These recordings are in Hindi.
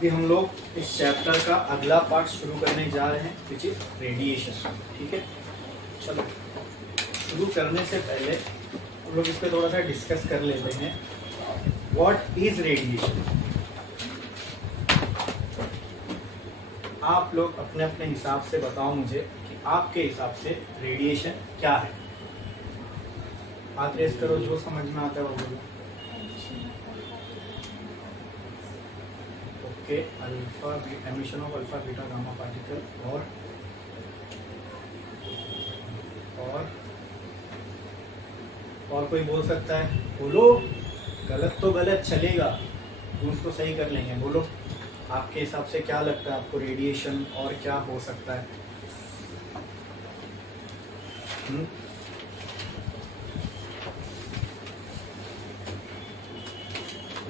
अभी हम लोग इस चैप्टर का अगला पार्ट शुरू करने जा रहे हैं विच इज रेडिएशन। ठीक है, चलो शुरू करने से पहले हम लोग इस पर थोड़ा सा डिस्कस कर लेते हैं। What is radiation? आप लोग अपने अपने हिसाब से बताओ मुझे कि आपके हिसाब से रेडिएशन क्या है। हाथ रेस करो, जो समझ में आता है वो बोलो। Okay, alpha emission of alpha beta gamma particle और कोई बोल सकता है? बोलो, गलत तो गलत चलेगा, हम उसको सही कर लेंगे। बोलो आपके हिसाब से क्या लगता है आपको रेडिएशन और क्या हो सकता है?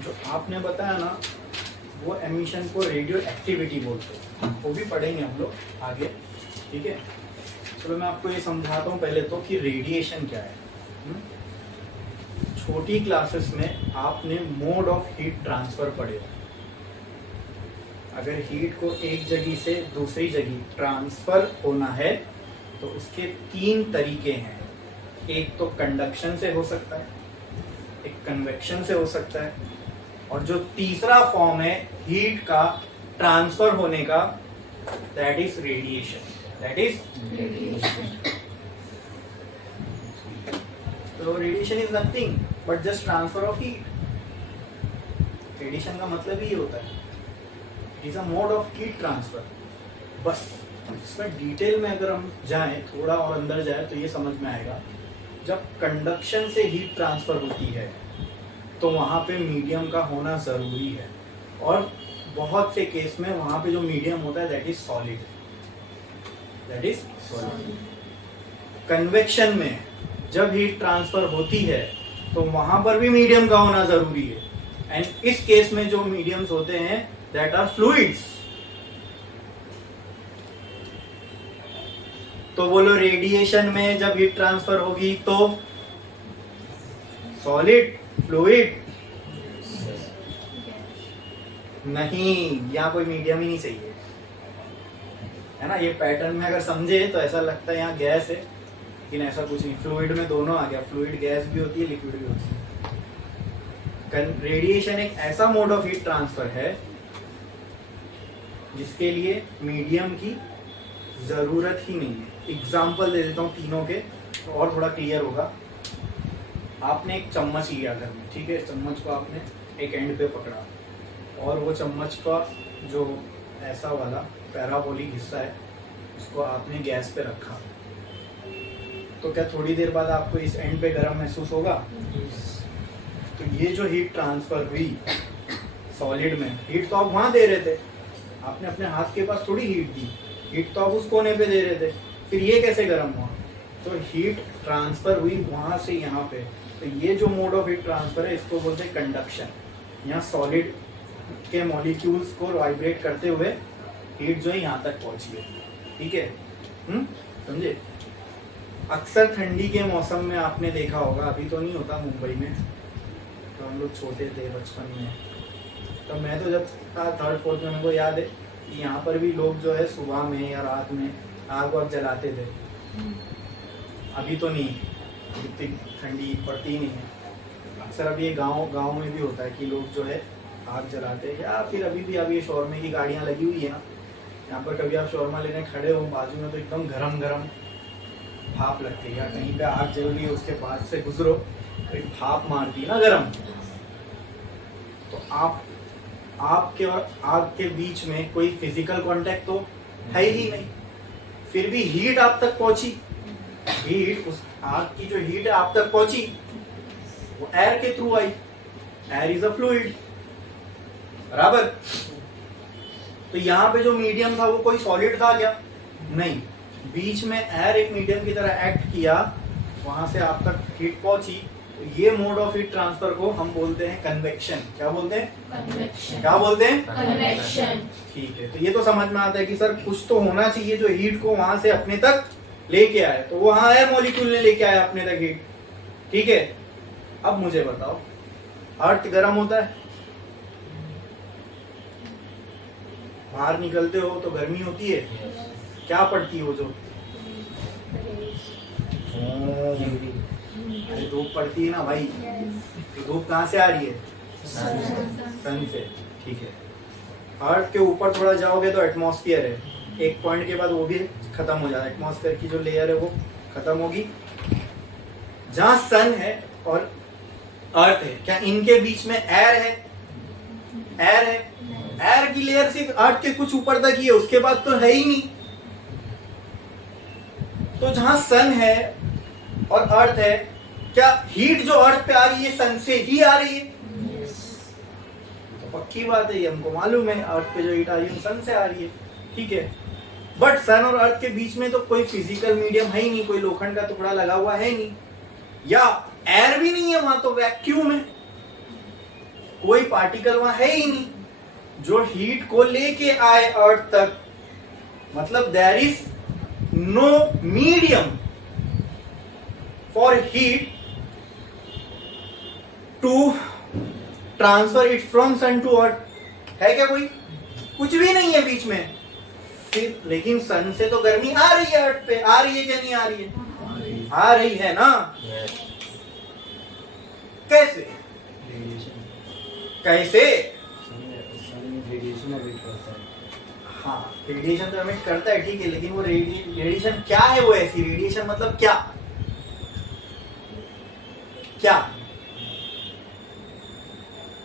जो आपने बताया ना वो एमिशन को रेडियो एक्टिविटी बोलते हैं, वो भी पढ़ेंगे हम लोग आगे। ठीक है, चलो मैं आपको ये समझाता हूँ पहले तो कि रेडिएशन क्या है। छोटी क्लासेस में आपने मोड ऑफ हीट ट्रांसफर पढ़े। अगर हीट को एक जगह से दूसरी जगह ट्रांसफर होना है तो उसके 3 तरीके हैं। एक तो कंडक्शन से हो सकता है, एक कन्वेक्शन से हो सकता है, और जो तीसरा फॉर्म है हीट का ट्रांसफर होने का, that is radiation. That is radiation. तो radiation is nothing but just transfer of heat. Radiation का मतलब ही होता है it is a mode of heat transfer. बस इसमें डिटेल में अगर हम जाएं, थोड़ा और अंदर जाए तो ये समझ में आएगा। जब कंडक्शन से हीट ट्रांसफर होती है तो वहां पे मीडियम का होना जरूरी है, और बहुत से केस में वहां पे जो मीडियम होता है that is solid. That is solid. Convection में जब हीट ट्रांसफर होती है तो वहां पर भी मीडियम का होना जरूरी है, एंड इस केस में जो मीडियम्स होते हैं दैट आर फ्लूइड्स। तो बोलो रेडिएशन में जब हीट ट्रांसफर होगी तो सॉलिड, फ्लूइड? नहीं, यहाँ कोई मीडियम ही नहीं चाहिए, है ना। ये पैटर्न में अगर समझे तो ऐसा लगता है यहाँ गैस है, लेकिन ऐसा कुछ नहीं। फ्लूइड में दोनों आ गया, फ्लूइड गैस भी होती है, लिक्विड भी होती है। रेडिएशन एक ऐसा मोड ऑफ हीट ट्रांसफर है जिसके लिए मीडियम की जरूरत ही नहीं है। एग्जाम्पल दे देता हूँ तीनों के तो और थोड़ा क्लियर होगा। आपने एक चम्मच लिया घर में, ठीक है। चम्मच को आपने एक एंड पे पकड़ा और वो चम्मच का जो ऐसा वाला पैराबोलिक हिस्सा है उसको आपने गैस पे रखा, तो क्या थोड़ी देर बाद आपको इस एंड पे गर्म महसूस होगा? तो ये जो हीट ट्रांसफर हुई सॉलिड में, हीट तो आप वहां दे रहे थे, आपने अपने हाथ के पास थोड़ी हीट दी, हीट तो आप उस कोने पे दे रहे थे, फिर ये कैसे गर्म हुआ? तो हीट ट्रांसफर हुई वहां से यहाँ पे। तो ये जो मोड ऑफ हीट ट्रांसफर है इसको बोलते हैं कंडक्शन। यहाँ सॉलिड के मॉलिक्यूल्स को वाइब्रेट करते हुए हीट जो है यहाँ तक पहुंची है। ठीक है, समझे। अक्सर ठंडी के मौसम में आपने देखा होगा, अभी तो नहीं होता मुंबई में, तो हम लोग छोटे थे बचपन में, तो मैं तो जब था 3rd 4th में, मेरे को याद है कि यहाँ पर भी लोग जो है सुबह में या रात में आग वाग जलाते थे। अभी तो नहीं, इतनी ठंडी पड़ती नहीं है। अक्सर अभी ये गांव में भी होता है कि लोग जो है आग जलाते हैं, या फिर अभी भी अभी शौरमा की गाड़ियाँ लगी हुई है ना, यहाँ पर कभी आप शौरमा लेने खड़े हो बाजू में तो एकदम गरम गरम भाप लगती है, या कहीं पे आग जल रही है उसके पास से गुजरो तो एक भाप मारती है ना गरम। तो आपके और आग के बीच में कोई फिजिकल कांटेक्ट तो है ही नहीं, फिर भी हीट आप तक पहुंची। हीट, उस आग की जो हीट है आप तक पहुंची, वो एयर के through I. Air is a fluid, बराबर। तो यहाँ पे जो मीडियम था वो कोई सॉलिड था क्या? नहीं, बीच में एयर एक मीडियम की तरह एक्ट किया, वहां से आप तक हीट पहुंची। तो ये मोड ऑफ हीट ट्रांसफर को हम बोलते हैं कन्वेक्शन। क्या बोलते हैं? कन्वेक्शन। क्या बोलते हैं? कन्वेक्शन। ठीक है, तो ये तो समझ में आता है कि सर कुछ तो होना चाहिए जो हीट को वहां से अपने तक लेके आए, तो वहां एयर मॉलिक्यूल ने लेके आया अपने तक हीट। ठीक है, अब मुझे बताओ, अर्थ गर्म होता है? बाहर निकलते हो तो गर्मी होती है, क्या पड़ती है वो जो अरे धूप पड़ती है ना भाई, तो धूप कहाँ से आ रही है? सन से। ठीक है, अर्थ के ऊपर थोड़ा जाओगे तो एटमॉस्फेयर है, एक पॉइंट के बाद वो भी खत्म हो जाता है, एटमॉस्फेयर की जो लेयर है वो खत्म होगी। जहां सन है और अर्थ है, क्या इनके बीच में एयर है? एयर है, एयर की लेयर सिर्फ अर्थ के कुछ ऊपर तक ही है, उसके बाद तो है ही नहीं। तो जहां सन है और अर्थ है, क्या हीट जो अर्थ पे आ रही है सन से ही आ रही है? तो पक्की बात है, ये हमको मालूम है, अर्थ पे जो हीट आ रही है सन से आ रही है। ठीक है, बट सन और अर्थ के बीच में तो कोई फिजिकल मीडियम है ही नहीं, कोई लोखंड का टुकड़ा लगा हुआ है नहीं, या एयर भी नहीं है वहां, तो वैक्यूम है, कोई पार्टिकल वहां है ही नहीं जो हीट को लेके आए अर्थ तक। मतलब there is no medium for heat to transfer it from sun to earth. है क्या कोई? कुछ भी नहीं है बीच में। फिर लेकिन सन से तो गर्मी आ रही है अर्थ पे, आ रही है क्या नहीं आ रही है? आ रही है ना। कैसे? कैसे? हाँ, रेडिएशन तो एमिट करता है, ठीक है, लेकिन वो रेडिएशन क्या है? वो ऐसी रेडिएशन मतलब क्या? क्या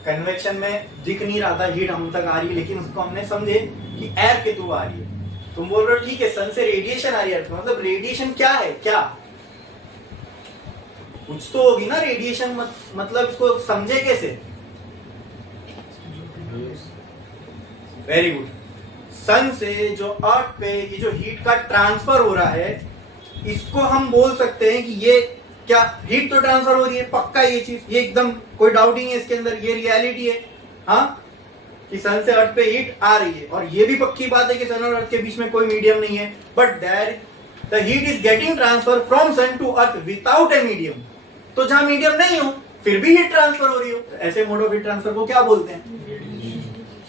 कन्वेक्शन में दिख नहीं रहा था, हीट हम तक आ रही है, लेकिन उसको हमने समझे कि एयर के थ्रू आ रही है। तुम बोल रहे हो ठीक है सन से रेडिएशन आ रही है, मतलब रेडिएशन क्या है? क्या कुछ तो होगी ना रेडिएशन, मतलब इसको समझे कैसे? Very good. सन से जो अर्थ पे ये जो हीट का ट्रांसफर हो रहा है, इसको हम बोल सकते हैं कि ये क्या हीट तो ट्रांसफर हो रही है, पक्का ये चीज, ये एकदम कोई डाउट नहीं है इसके अंदर, ये रियलिटी है। हाँ, कि सन से अर्थ पे हीट आ रही है, और ये भी पक्की बात है कि सन और अर्थ के बीच में कोई मीडियम नहीं है, but there the heat is getting transfer from sun to earth without a medium. तो जहां मीडियम नहीं हो फिर भी हीट ट्रांसफर हो रही हो, ऐसे मोड ऑफ हीट ट्रांसफर को क्या बोलते हैं?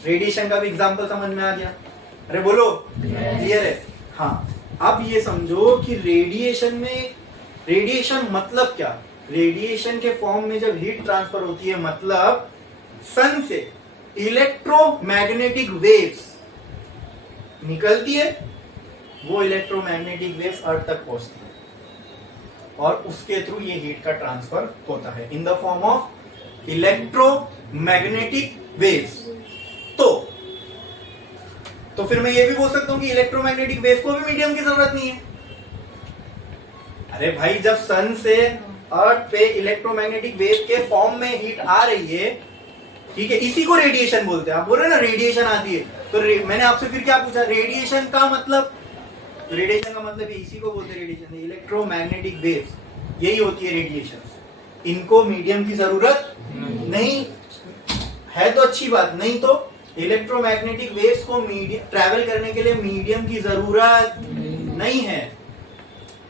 रेडिएशन का भी एग्जांपल समझ में आ गया? अरे बोलो, क्लियर है? हाँ, अब ये समझो कि रेडिएशन में, रेडिएशन मतलब क्या? रेडिएशन के फॉर्म में जब हीट ट्रांसफर होती है, मतलब सन से इलेक्ट्रोमैग्नेटिक वेव्स निकलती है, वो इलेक्ट्रोमैग्नेटिक वेव्स अर्थ तक पहुंचती है, और उसके थ्रू ये हीट का ट्रांसफर होता है इन the form of electromagnetic waves. तो फिर मैं ये भी बोल सकता हूं कि इलेक्ट्रोमैग्नेटिक वेव को भी मीडियम की जरूरत नहीं है। अरे भाई, जब सन से अर्थ पे इलेक्ट्रोमैग्नेटिक वेव के फॉर्म में हीट आ रही है, ठीक है, इसी को रेडिएशन बोलते हैं। आप बोल रहे ना रेडिएशन आती है, तो मैंने आपसे फिर क्या पूछा? रेडिएशन का मतलब, रेडिएशन का मतलब इसी को बोलते हैं रेडिएशन, इलेक्ट्रोमैग्नेटिक वेव्स, यही होती है रेडिएशन। इनको मीडियम की जरूरत नहीं है, तो अच्छी बात, नहीं तो इलेक्ट्रोमैग्नेटिक वेव्स को ट्रैवल करने के लिए मीडियम की जरूरत नहीं है।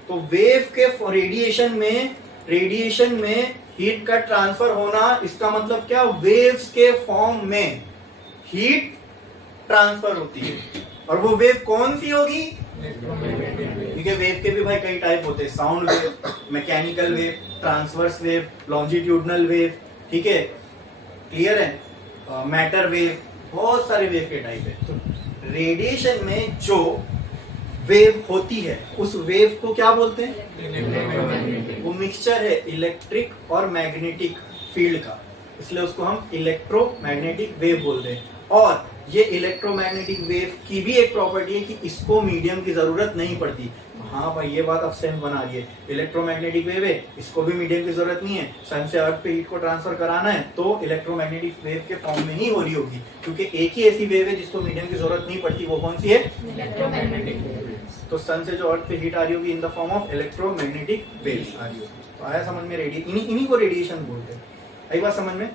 तो वेव के रेडिएशन में हीट का ट्रांसफर होना, इसका मतलब क्या? वेव्स के फॉर्म में हीट ट्रांसफर होती है, और वो वेव कौन सी होगी? क्योंकि वेव के भी भाई कई टाइप होते हैं, sound wave, mechanical wave, transverse wave, longitudinal wave, ठीक है, क्लियर है, मैटर वेव, बहुत सारे वेव के टाइप है। तो रेडिएशन में जो वेव होती है उस वेव को क्या बोलते हैं? वो मिक्सचर है इलेक्ट्रिक और मैग्नेटिक फील्ड का, इसलिए उसको हम इलेक्ट्रोमैग्नेटिक वेव बोलते हैं। और ये इलेक्ट्रोमैग्नेटिक वेव की भी एक प्रॉपर्टी है कि इसको मीडियम की जरूरत नहीं पड़ती। हाँ भाई, ये बात अब सेंस बना रही है, इलेक्ट्रोमैग्नेटिक वेव है, इसको भी मीडियम की जरूरत नहीं है, सन से अर्थ पे हीट को ट्रांसफर कराना है तो इलेक्ट्रोमैग्नेटिक वेव के फॉर्म में ही हो रही होगी, क्योंकि एक ही ऐसी वेव है जिसको मीडियम की जरूरत नहीं पड़ती, वो कौन सी है? Electromagnetic wave. तो सन से जो अर्थ पे हीट आ रही होगी in the form of electromagnetic waves आ रही होगी। तो आया समझ में? इन्हीं को रेडिएशन बोलते हैं। आई बात समझ में?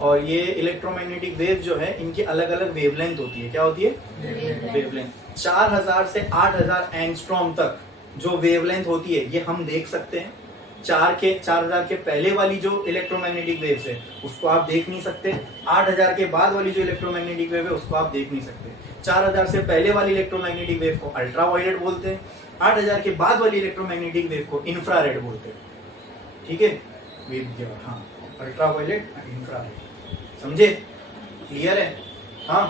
और ये इलेक्ट्रोमैग्नेटिक वेव जो है, इनकी अलग अलग वेवलेंथ होती है। क्या होती है? वेवलेंथ। 4000 से 8000 एंगस्ट्रॉम तक जो वेवलेंथ होती है, ये हम देख सकते हैं, 4000 के पहले वाली जो इलेक्ट्रोमैग्नेटिक वेव्स है उसको आप देख नहीं सकते। 8000 के बाद वाली जो इलेक्ट्रोमैग्नेटिक वेव है उसको आप देख नहीं सकते। 4000 से पहले वाली इलेक्ट्रोमैग्नेटिक वेव को अल्ट्रावायलेट बोलते हैं। 8000 के बाद वाली इलेक्ट्रोमैग्नेटिक वेव को इंफ्रारेड बोलते हैं। ठीक है, हाँ, अल्ट्रावायलेट और इंफ्रारेड, समझे? क्लियर है? हाँ।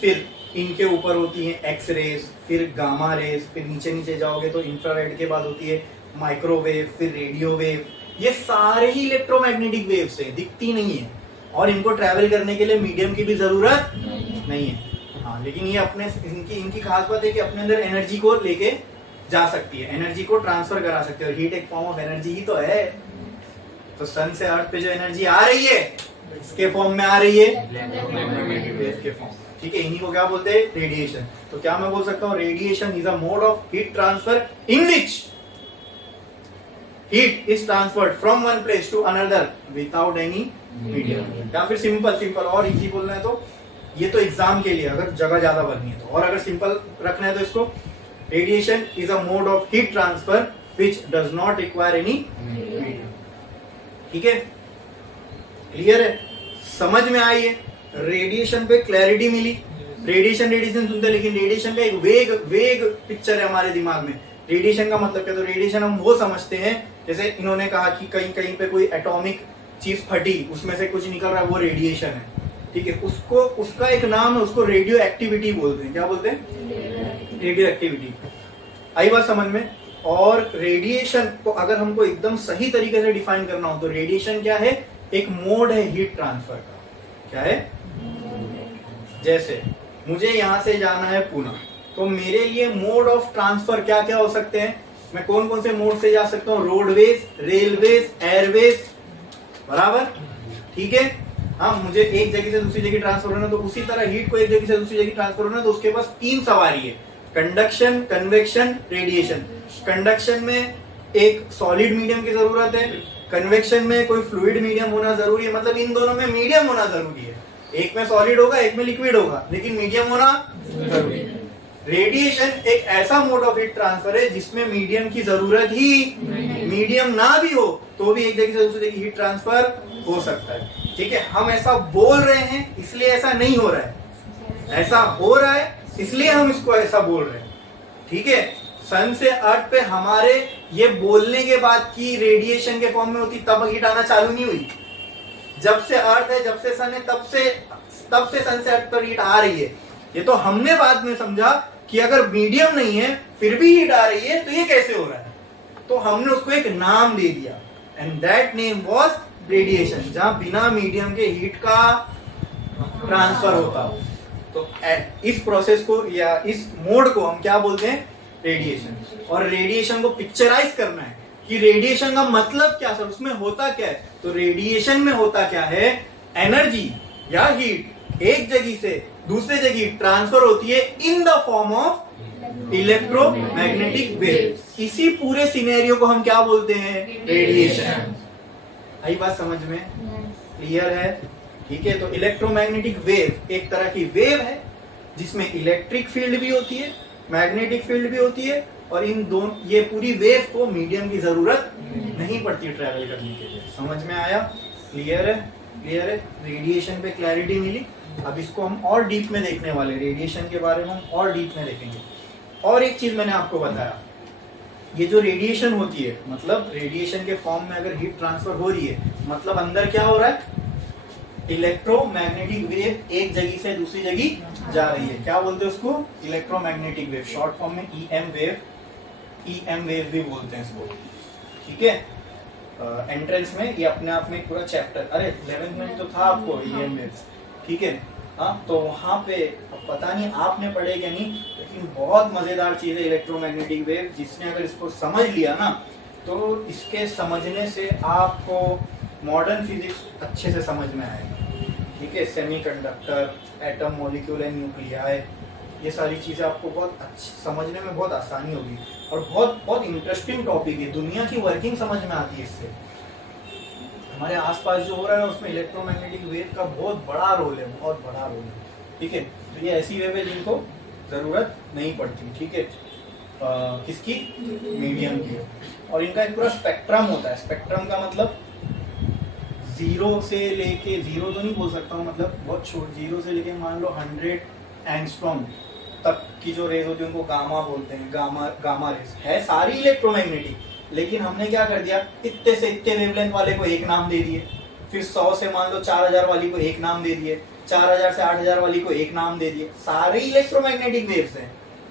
फिर इनके ऊपर होती है एक्स रेज, फिर गामा रेज, फिर नीचे नीचे जाओगे तो इंफ्रारेड के बाद होती है माइक्रोवेव, फिर रेडियो वेव। ये सारे ही इलेक्ट्रोमैग्नेटिक वेव्स है, दिखती नहीं है, और इनको ट्रैवल करने के लिए मीडियम की भी जरूरत नहीं है। हाँ, लेकिन ये अपने इनकी खास बात है कि अपने अंदर एनर्जी को लेके जा सकती है, एनर्जी को ट्रांसफर करा सकते हैं, और हीट एक फॉर्म ऑफ एनर्जी ही तो है। तो सन से अर्थ पे जो एनर्जी आ रही है इसके फॉर्म में आ रही है, वेव के फॉर्म। ठीक है, इन्हीं को क्या बोलते हैं? रेडिएशन। तो क्या मैं बोल सकता हूँ? Radiation is a mode of heat transfer in which heat is transferred from one place to another without any medium. या फिर सिंपल और इजी बोलना है तो ये तो एग्जाम के लिए, अगर जगह ज्यादा भरनी है तो, और अगर सिंपल रखना है तो इसको radiation is a mode of heat transfer which does not require any medium. ठीक है, क्लियर है? समझ में आई है? रेडिएशन पे क्लैरिटी मिली। रेडिएशन सुनते हैं, लेकिन रेडिएशन का एक वेग पिक्चर है हमारे दिमाग में। रेडिएशन का मतलब क्या? तो रेडिएशन हम वो समझते हैं, जैसे इन्होंने कहा कि कहीं कहीं पे कोई एटॉमिक चीज फटी, उसमें से कुछ निकल रहा है, वो रेडिएशन है। ठीक है, उसको उसका एक नाम है, उसको रेडियो एक्टिविटी बोलते हैं। क्या बोलते हैं? Radio activity. आई बात समझ में? और रेडिएशन को अगर हमको एकदम सही तरीके से डिफाइन करना हो तो रेडिएशन क्या है? एक मोड है हीट ट्रांसफर का। क्या है? जैसे मुझे यहां से जाना है पुणे, तो मेरे लिए मोड ऑफ ट्रांसफर क्या क्या हो सकते हैं? मैं कौन कौन से मोड से जा सकता हूँ? रोडवेज, रेलवेज, एयरवेज, बराबर। ठीक है, हाँ, मुझे एक जगह से दूसरी जगह ट्रांसफर होना, तो उसी तरह हीट को एक जगह से दूसरी जगह ट्रांसफर होना, तो उसके पास 3 सवारी है: कंडक्शन, कन्वेक्शन, रेडिएशन। कंडक्शन में एक सॉलिड मीडियम की जरूरत है, कन्वेक्शन में कोई फ्लूइड मीडियम होना जरूरी है, मतलब इन दोनों में मीडियम होना जरूरी है। एक में सॉलिड होगा, एक में लिक्विड होगा, लेकिन मीडियम होना जरूरी है। रेडिएशन एक ऐसा मोड ऑफ हीट ट्रांसफर है जिसमें मीडियम की जरूरत ही, मीडियम ना भी हो तो भी एक जगह से दूसरी जगह हीट ट्रांसफर हो सकता है। ठीक है, हम ऐसा बोल रहे हैं इसलिए ऐसा नहीं हो रहा है, ऐसा हो रहा है इसलिए हम इसको ऐसा बोल रहे हैं। ठीक है, सन से अर्थ पे हमारे ये बोलने के बाद की रेडिएशन के फॉर्म में होती, तब हीट आना चालू नहीं हुई। जब से अर्थ है, जब से सन है, तब से सन से अर्थ पर हीट आ रही है। ये तो हमने बाद में समझा कि अगर मीडियम नहीं है फिर भी हीट आ रही है, तो ये कैसे हो रहा है? तो हमने उसको एक नाम दे दिया, and that name was radiation, जहां बिना मीडियम के हीट का ट्रांसफर होता हो। तो इस प्रोसेस को या इस मोड को हम क्या बोलते हैं? रेडिएशन। और रेडिएशन को पिक्चराइज करना है कि रेडिएशन का मतलब क्या सर, उसमें होता क्या है? तो रेडिएशन में होता क्या है? एनर्जी या हीट एक जगह से दूसरे जगह ट्रांसफर होती है इन the form of electromagnetic wave. इसी पूरे सिनेरियो को हम क्या बोलते हैं? रेडिएशन। आई बात समझ में? क्लियर है? ठीक है, तो इलेक्ट्रोमैग्नेटिक वेव एक तरह की वेव है जिसमें इलेक्ट्रिक फील्ड भी होती है, मैग्नेटिक फील्ड भी होती है, और इन दोनों, ये पूरी वेव को मीडियम की जरूरत नहीं पड़ती ट्रैवल करने के लिए। समझ में आया? क्लियर है? क्लियर है? रेडिएशन पे क्लैरिटी मिली। अब इसको हम और डीप में देखने वाले, रेडिएशन के बारे में हम और डीप में देखेंगे। और एक चीज मैंने आपको बताया, ये जो रेडिएशन होती है, मतलब रेडिएशन के फॉर्म में अगर हीट ट्रांसफर हो रही है, मतलब अंदर क्या हो रहा है? इलेक्ट्रोमैग्नेटिक वेव एक जगह से दूसरी जगह जा रही है। क्या बोलते हैं उसको? इलेक्ट्रोमैग्नेटिक वेव, शॉर्ट फॉर्म में ईएम वेव भी बोलते हैं इसको। ठीक है, एंट्रेंस में ये अपने आप में एक पूरा चैप्टर, अरे 11th में तो था आपको ईएम वेव्स। ठीक है, हाँ, तो वहां पे पता नहीं आपने पढ़े क्या नहीं, लेकिन बहुत मजेदार चीज है इलेक्ट्रोमैग्नेटिक वेव। जिसने अगर इसको समझ लिया ना, तो इसके समझने से आपको मॉडर्न फिजिक्स अच्छे से समझ में आएगा। ठीक है, semiconductor, atom, molecule and nuclei, ये सारी चीजें आपको बहुत अच्छी समझने में बहुत आसानी होगी, और बहुत बहुत इंटरेस्टिंग टॉपिक है। दुनिया की वर्किंग समझ में आती है इससे। हमारे आसपास जो हो रहा है उसमें इलेक्ट्रोमैग्नेटिक वेव का बहुत बड़ा रोल है, बहुत बड़ा रोल है। ठीक है, तो ये ऐसी वेव है जिनको जरूरत नहीं पड़ती। ठीक है, किसकी, मीडियम की। और इनका एक पूरा स्पेक्ट्रम होता है। स्पेक्ट्रम का मतलब जीरो से लेके, जीरो तो नहीं बोल सकता हूँ, मतलब बहुत छोट, जीरो से लेके मान लो 100 एंगस्ट्रॉम तक की जो रेज होती है उनको गामा बोलते हैं। गामा रेज है सारी इलेक्ट्रोमैग्नेटिक, लेकिन हमने क्या कर दिया, इतने से इतने वेवलेंथ वाले को एक नाम दे दिए, फिर 100 से मान लो 4000 वाली को एक नाम दे दिए, 4000 से 8000 वाली को एक नाम दे दिए। सारे इलेक्ट्रोमैग्नेटिक वेव्स हैं,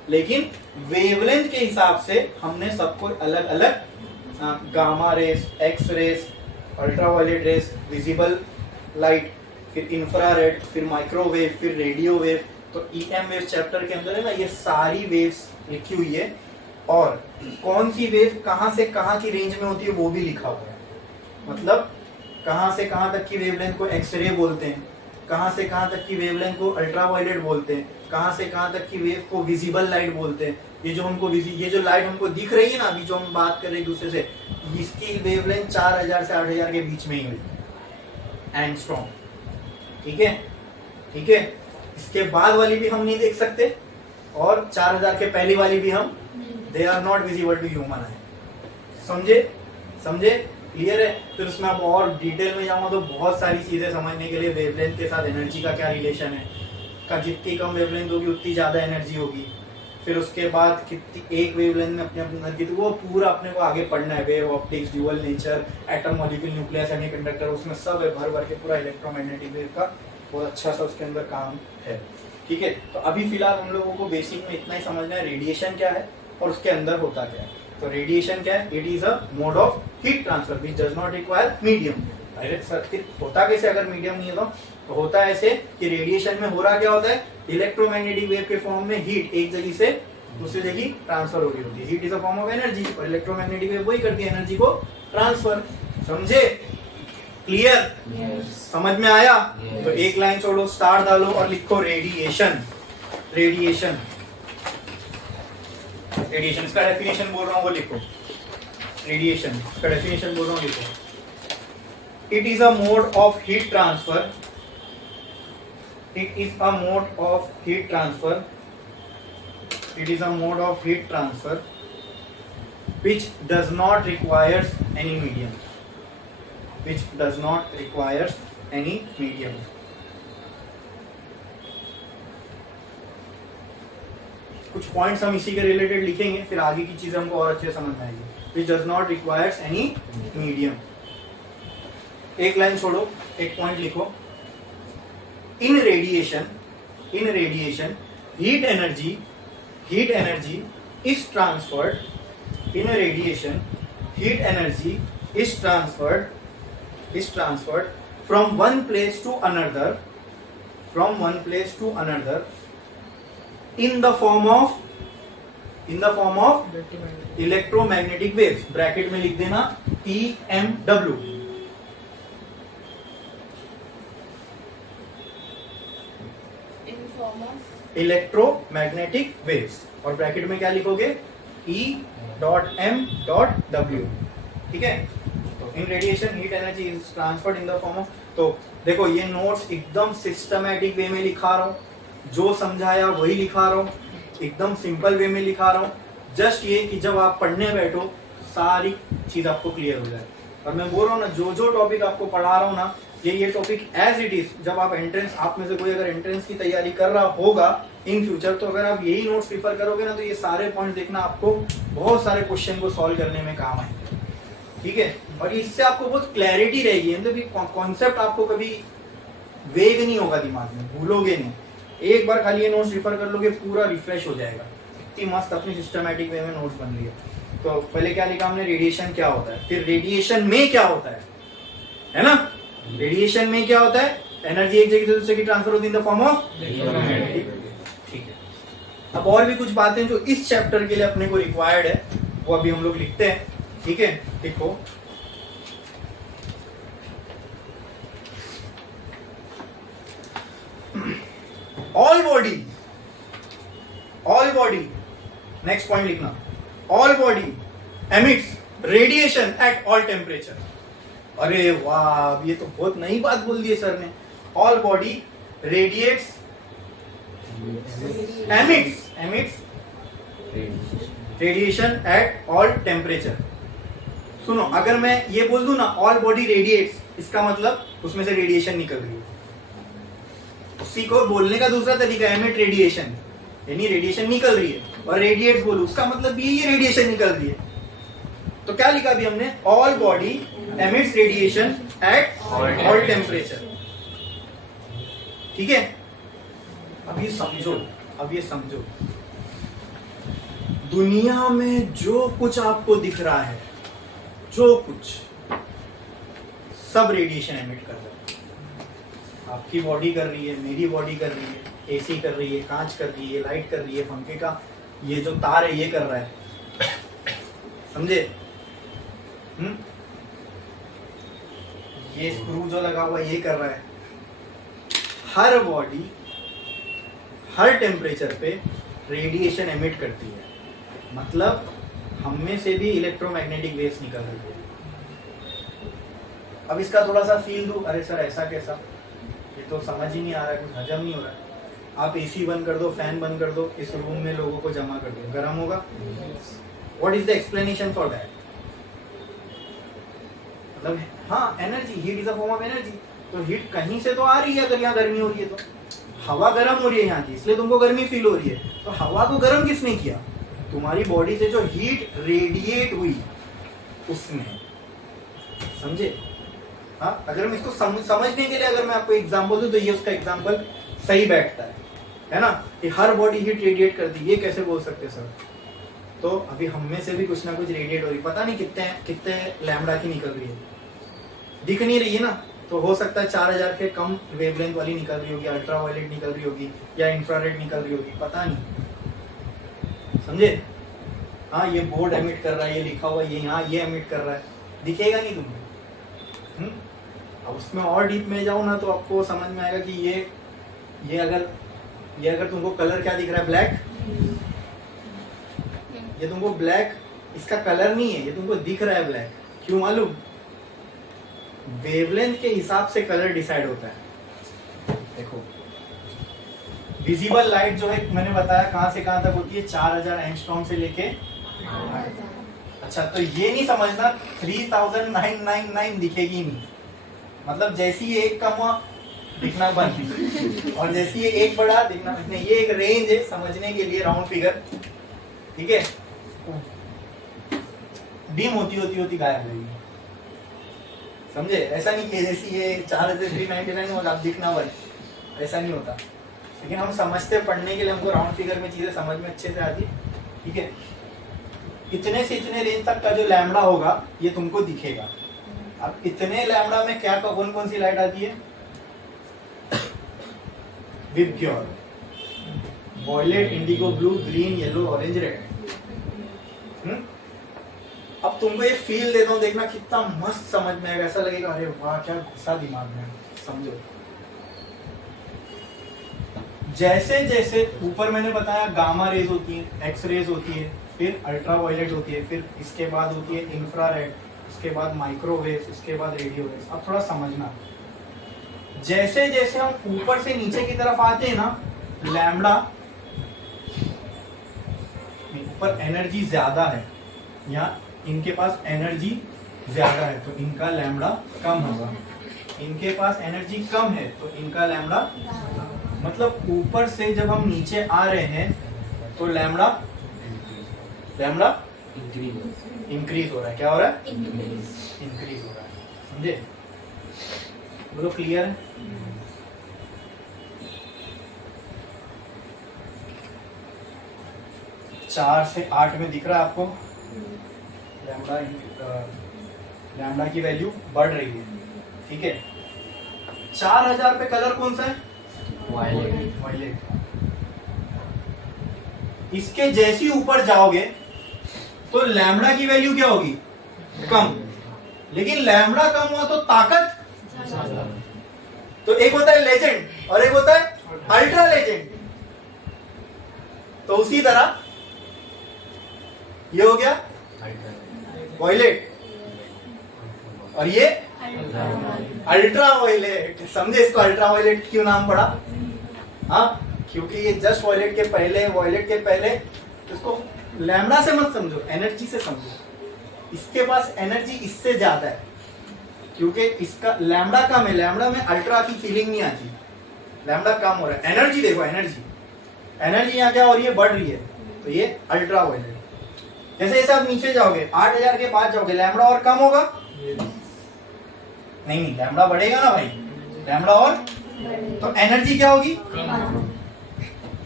लेकिन वेवलेंथ के हिसाब से हमने सबको अलग अलग, gamma rays, X rays, ultraviolet rays, visible light, फिर इंफ्रारेड, फिर माइक्रोवेव, फिर रेडियो वेव। तो ईएम वेव चैप्टर के अंदर है ना, ये सारी वेव्स लिखी हुई है, और कौन सी वेव कहां से कहां की रेंज में होती है वो भी लिखा हुआ है। मतलब कहां से कहां तक की वेवलेंथ को एक्सरे बोलते हैं, कहां से कहां तक की वेवलेंथ को अल्ट्रावायलेट बोलते हैं, कहां से कहां तक की वेव को विजिबल लाइट बोलते हैं। ये जो लाइट हमको दिख रही है ना अभी, जो हम बात कर रहे हैं एक दूसरे से, इसकी वेवलेंथ 4000 से 8000 के बीच में ही हुई, एंगस्ट्रॉम। ठीक है, ठीक है। इसके बाद वाली भी हम नहीं देख सकते, और 4000 के पहली वाली भी हम, they are not visible to human eye. समझे, समझे, क्लियर है। फिर उसमें आप और डिटेल में जाऊंगा तो बहुत सारी चीजें समझने के लिए, वेवलेंथ के साथ एनर्जी का क्या रिलेशन है, का जितनी कम वेवलेंथ होगी उतनी ज्यादा एनर्जी होगी। फिर उसके बाद कितनी एक वेवलेंथ में अपने अपने एनर्जी, तो वो पूरा अपने को आगे पढ़ना है। Wave optics, dual nature, atom, molecule, nucleus, semiconductor, उसमें सब है, भर भर के पूरा इलेक्ट्रोमैग्नेटिक वेव का बहुत अच्छा सा उसके अंदर काम है। ठीक है, तो अभी फिलहाल हम लोगों को बेसिक में इतना ही समझना है, रेडिएशन क्या है और उसके अंदर होता क्या है। तो रेडिएशन क्या है, it is a mode of heat transfer which does not require medium. अरे सर फिर होता कैसे अगर मीडियम नहीं है तो होता है ऐसे कि रेडिएशन में हो रहा क्या होता है, इलेक्ट्रोमैग्नेटिक वेव के फॉर्म में हीट एक जगह से दूसरी जगह ट्रांसफर हो रही होती है। Heat is a form of energy, और इलेक्ट्रोमैग्नेटिक वेव वही करती है, एनर्जी को ट्रांसफर। समझे, क्लियर, समझ में आया? तो एक लाइन छोड़ो, स्टार डालो और लिखो रेडिएशन। रेडिएशन, रेडिएशन इसका डेफिनेशन बोल रहा हूं वो लिखो। रेडिएशन इसका डेफिनेशन बोल रहा हूं, लिखो। It is a mode of heat transfer, it is a mode of heat transfer, it is a mode of heat transfer which does not requires any medium, which does not requires any medium. कुछ पॉइंट्स हम इसी के रिलेटेड लिखेंगे, फिर आगे की चीजें हमको और अच्छे से समझ में आएगी। which does not requires any medium. एक लाइन छोड़ो, एक पॉइंट लिखो। in radiation heat energy is transferred. In radiation, heat energy is transferred from one place to another, in the form of electromagnetic waves. Bracket में लिख देना EMW। इलेक्ट्रोमैग्नेटिक वेव्स, और ब्रैकेट में क्या लिखोगे, E.M.W। ठीक है, तो in radiation heat energy is transferred in the form of. तो देखो ये नोट्स एकदम सिस्टमैटिक वे में लिखा रहा हूँ, जो समझाया वही लिखा रहा हूँ, एकदम सिंपल वे में लिखा रहा हूँ। जस्ट ये कि जब आप पढ़ने बैठो सारी चीज आपको क्लियर हो जाए। और मैं बोल रहा हूँ ना, जो टॉपिक आपको पढ़ा रहा हूँ ना, ये टॉपिक एज इट इज, जब आप एंट्रेंस, आप में से कोई अगर एंट्रेंस की तैयारी कर रहा होगा इन फ्यूचर, तो अगर आप यही नोट्स प्रिफर करोगे ना, तो ये सारे पॉइंट्स देखना, आपको बहुत सारे क्वेश्चन को सॉल्व करने में काम आएंगे। ठीक है, और इससे आपको बहुत क्लैरिटी रहेगी, मतलब कॉन्सेप्ट आपको कभी वेग नहीं होगा दिमाग में, भूलोगे नहीं। एक बार खाली ये नोट्स रिफर कर लोगे, पूरा रिफ्रेश हो जाएगा। इतनी मस्त अपनी सिस्टमैटिक वे में नोट्स बन रही है। तो पहले क्या लिखा हमने, रेडिएशन क्या होता है, फिर रेडिएशन में क्या होता है ना। रेडिएशन में क्या होता है, एनर्जी एक जगह से दूसरे की ट्रांसफर होती है इन द फॉर्म ऑफ। ठीक है, अब और भी कुछ बातें जो इस चैप्टर के लिए अपने को रिक्वायर्ड है, वो अभी हम लोग लिखते हैं। ठीक है, देखो ऑल बॉडी, नेक्स्ट पॉइंट लिखना, all body emits radiation at all temperature. अरे वाह, ये तो बहुत नई बात बोल दी है सर ने। All body radiates, emits radiation at all temperature. सुनो, अगर मैं ये बोल दूं ना ऑल बॉडी रेडिएट्स, इसका मतलब उसमें से रेडिएशन निकल रही है। उसी को बोलने का दूसरा तरीका है एमिट रेडिएशन, यानी रेडिएशन निकल रही है, और रेडिएट्स बोलो उसका मतलब भी ये रेडिएशन निकल रही है। तो क्या लिखा अभी हमने, all body emits radiation at all temperature. ठीक है, अब ये समझो, अब ये समझो, दुनिया में जो कुछ आपको दिख रहा है, जो कुछ, सब रेडिएशन एमिट कर रहा है। आपकी बॉडी कर रही है, मेरी बॉडी कर रही है, एसी कर रही है, कांच कर रही है, लाइट कर रही है, पंखे का ये जो तार है ये कर रहा है, समझे? ये स्क्रू जो लगा हुआ ये कर रहा है। हर बॉडी हर टेम्परेचर पे रेडिएशन एमिट करती है, मतलब हम में से भी इलेक्ट्रोमैग्नेटिक वेव्स निकल रही है। अब इसका थोड़ा सा फील दो, अरे सर ऐसा कैसा, ये तो समझ ही नहीं आ रहा है, कुछ हजम नहीं हो रहा है। आप एसी बंद कर दो, फैन बंद कर दो, इस रूम में लोगों को जमा कर दो, गर्म होगा? What is the explanation for that? मतलब हाँ, energy, heat is a form of energy. तो हीट कहीं से तो आ रही है, अगर यहाँ गर्मी हो रही है तो हवा गर्म हो रही है यहाँ की, इसलिए तुमको गर्मी फील हो रही है। तो हवा को गर्म किसने किया? तुम्हारी बॉडी से जो हीट रेडिएट हुई उसने, समझे? हाँ, अगर मैं इसको समझने के लिए अगर मैं आपको एग्जांपल दूं तो ये उसका एग्जांपल सही बैठता है ना, कि हर बॉडी हीट रेडिएट करती है। ये कैसे बोल सकते सर? तो अभी हम में से भी कुछ ना कुछ रेडिएट हो रही, पता नहीं कितने लैम्डा की निकल रही है, दिख नहीं रही है ना, तो हो सकता है 4000 के कम वेवलेंथ वाली निकल रही होगी, अल्ट्रावायलेट निकल रही होगी, या इंफ्रारेड निकल रही होगी, पता नहीं, समझे? हाँ, ये बोर्ड एमिट कर रहा है, ये लिखा हुआ ये यहाँ ये एमिट कर रहा है, दिखेगा नहीं तुम्हें। अब उसमें और डीप में जाओ ना तो आपको समझ में आएगा कि ये अगर तुमको कलर क्या दिख रहा है, ब्लैक, ये तुमको ब्लैक, इसका कलर नहीं है, ये तुमको दिख रहा है ब्लैक, क्यों मालूम? वेवलेंथ के हिसाब से कलर डिसाइड होता है। देखो, विजिबल लाइट जो है मैंने बताया कहां से कहां तक होती है, 4000 एंगस्ट्रॉम से लेके, अच्छा तो ये नहीं समझना 3999 दिखेगी नहीं, मतलब जैसी ये एक कम हुआ दिखना बंद और जैसी ये एक बड़ा दिखना, ये एक रेंज है समझने के लिए, राउंड फिगर, ठीक है? डिम होती गायब हो गई, समझे? ऐसा नहीं कि जैसी ये 4399 होगा आप दिखना भाई, ऐसा नहीं होता। लेकिन हम समझते, पढ़ने के लिए हमको राउंड फिगर में चीजें समझ में अच्छे से आती, ठीक है? इतने से इतने रेंज तक का जो लैम्बडा होगा ये तुमको दिखेगा। अब इतने लैम्बडा में क्या कौन कौन सी लाइट आती है? VIBGYOR, violet, indigo blue, green, yellow, orange, red. अब तुमको ये फील देता हूँ, देखना कितना मस्त समझ में आएगा, ऐसा लगेगा अरे वाह क्या घुसा दिमाग में, समझो। जैसे जैसे ऊपर मैंने बताया गामा रेज होती है, एक्स रेज होती है, फिर अल्ट्रावायलेट होती है, फिर इसके बाद होती है इंफ्रारेड, उसके बाद माइक्रोवेव, उसके बाद रेडियो वेव। अब थोड़ा समझना, जैसे जैसे हम ऊपर से नीचे की तरफ आते हैं ना, लैम्बडा ऊपर एनर्जी ज्यादा है, यहाँ इनके पास एनर्जी ज्यादा है तो इनका लैम्बडा कम होगा, इनके पास एनर्जी कम है तो इनका लैम्बडा, मतलब ऊपर से जब हम नीचे आ रहे हैं तो लैम्बडा इंक्रीज हो रहा है। क्या हो रहा है? इंक्रीज हो रहा है, समझे? बोलो क्लियर है? चार से 8 में दिख रहा है आपको, लैम्बडा की वैल्यू बढ़ रही है, ठीक है? 4000 पे कलर कौन सा है? वायलेट। इसके जैसे ऊपर जाओगे तो लैम्बडा की वैल्यू क्या होगी? कम। लेकिन लैम्बडा कम हुआ तो ताकत, तो एक होता है लेजेंड और एक होता है अल्ट्रा लेजेंड। तो उसी तरह ये हो गया वायलेट और ये अल्ट्रा वायलेट। समझे इसको अल्ट्रा वायलेट क्यों नाम पड़ा? हाँ, क्योंकि ये जस्ट वायलेट के पहले इसको लैम्डा से मत समझो, एनर्जी से समझो। इसके पास एनर्जी इससे ज्यादा है, क्योंकि इसका लैम्डा कम है। लैम्डा में अल्ट्रा की फीलिंग नहीं आती, लैम्डा कम हो रहा है। एनर्जी देखो, एनर्जी एनर्जी यहाँ क्या हो रही है, बढ़ रही है, तो ये अल्ट्रा वायलेट। जैसे जैसे आप नीचे जाओगे 8000 के पास जाओगे, लैम्डा और कम होगा? नहीं नहीं, लैम्डा बढ़ेगा ना भाई, लैम्डा और, तो एनर्जी क्या होगी?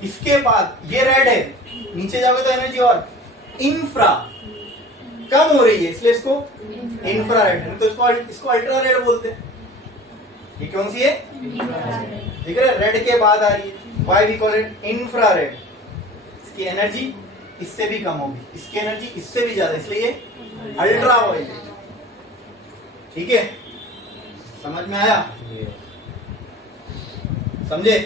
इसके बाद ये रेड है, नीचे जाओगे तो एनर्जी और इंफ्रा कम हो रही है, इसलिए इसको इंफ्रा रेड, तो इसको अल्ट्रा रेड बोलते हैं। ये कौन सी है? दिख रहा है, रेड के बाद आ रही है, why we call it infrared. इसकी एनर्जी इससे भी कम होगी, इसकी एनर्जी इससे भी ज्यादा, इसलिए ये अल्ट्रा वायलेट। ठीक है, समझ में आया? समझे?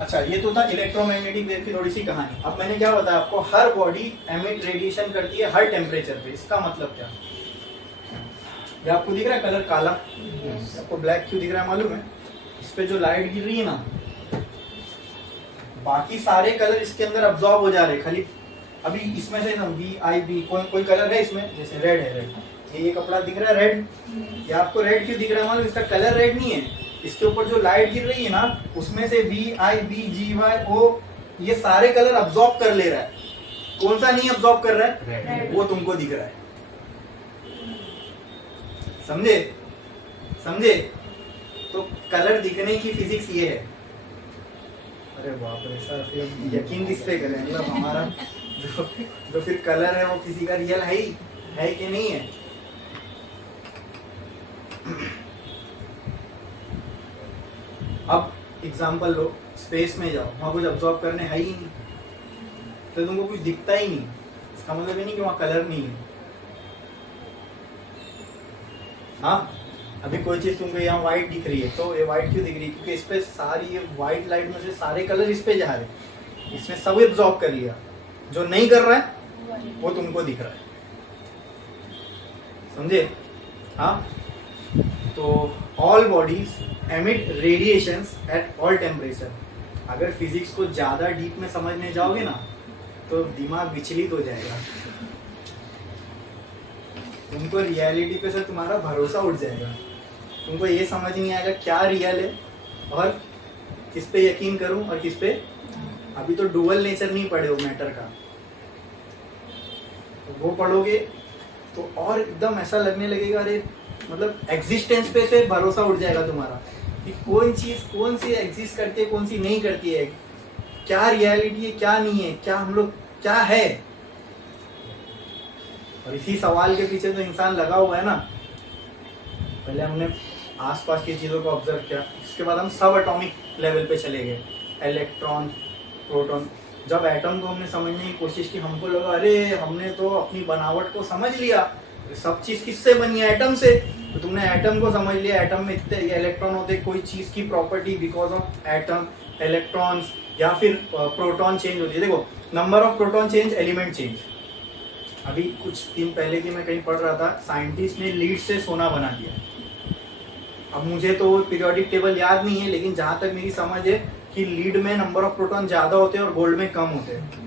अच्छा, ये तो था इलेक्ट्रोमैग्नेटिक वेव की थोड़ी सी कहानी। अब मैंने क्या बताया आपको, हर बॉडी एमिट रेडिएशन करती है हर टेम्परेचर पे। इसका मतलब क्या? ये आपको दिख रहा है कलर काला, आपको ब्लैक क्यों दिख रहा है मालूम है? इस पे जो लाइट गिर रही है ना, बाकी सारे कलर इसके अंदर अब्सॉर्ब हो जा रहे हैं, खाली अभी इसमें से ना VIB कोई कलर है इसमें, जैसे रेड है, रेड ये कपड़ा दिख रहा है रेड, ये आपको रेड क्यों दिख रहा है मालूम? इसका कलर रेड नहीं है, इसके ऊपर जो लाइट गिर रही है ना, उसमें से VIB GY ये सारे कलर अब्सॉर्ब कर ले रहा है। कौन सा नहीं अब्सॉर्ब कर रहा है? वो तुमको दिख रहा है। समझे? समझे? तो कलर दिखने की फिजिक्स ये है। अरे बाप रे सर, फिर यकीन किस पे करें? मतलब हमारा जो फिर कलर है वो किसी का रियल है कि नहीं है? अब एग्जांपल लो, स्पेस में जाओ, वहां कुछ अब्सॉर्ब करने है ही नहीं, तो तुमको कुछ दिखता ही नहीं। इसका मतलब ये नहीं कि वहां कलर नहीं है। हाँ, अभी कोई चीज तुमको यहाँ व्हाइट दिख रही है, तो ये व्हाइट क्यों दिख रही है? क्योंकि इस पे सारी ये व्हाइट लाइट में से सारे कलर इस पे जा रहे हैं, इसने सब एब्सॉर्ब कर लिया। जो नहीं कर रहा है वो तुमको दिख रहा है। समझे? हाँ, तो all bodies emit radiations eight all temperature. अगर फिजिक्स को ज्यादा डीप में समझने जाओगे ना, तो दिमाग विचलित हो जाएगा, तुमको रियलिटी पे से तुम्हारा भरोसा उठ जाएगा। तुमको ये समझ नहीं आएगा क्या रियल है और किस पे यकीन करूं और किस पे। अभी तो डुअल नेचर नहीं पढ़े हो मैटर का, तो वो पढ़ोगे तो और एकदम ऐसा लगने लगेगा, अरे मतलब एग्जिस्टेंस पे से भरोसा उठ जाएगा तुम्हारा कि कौन सी एग्जिस्ट करती है, कौन सी नहीं करती है, क्या रियलिटी है क्या नहीं है, क्या हम लोग क्या है। और इसी सवाल के पीछे तो इंसान लगा हुआ है ना। पहले हमने आसपास की चीजों को ऑब्जर्व किया, इसके बाद हम सब एटॉमिक लेवल पे चले गए, इलेक्ट्रॉन, प्रोटॉन। जब एटम को हमने समझने की कोशिश की, हमको लगा अरे हमने तो अपनी बनावट को समझ लिया, सब चीज किससे बनी है? एटम से। तो तुमने एटम को समझ लिया, एटम में इतने इलेक्ट्रॉन होते, कोई चीज की property because of atom, electrons या फिर प्रोटॉन चेंज होती है। देखो, number of proton change, element change. अभी कुछ दिन पहले की मैं कहीं पढ़ रहा था, साइंटिस्ट ने लीड से सोना बना दिया। अब मुझे तो पीरियोडिक टेबल याद नहीं है, लेकिन जहां तक मेरी समझ है कि लीड में नंबर ऑफ प्रोटॉन ज्यादा होते हैं और गोल्ड में कम होते हैं।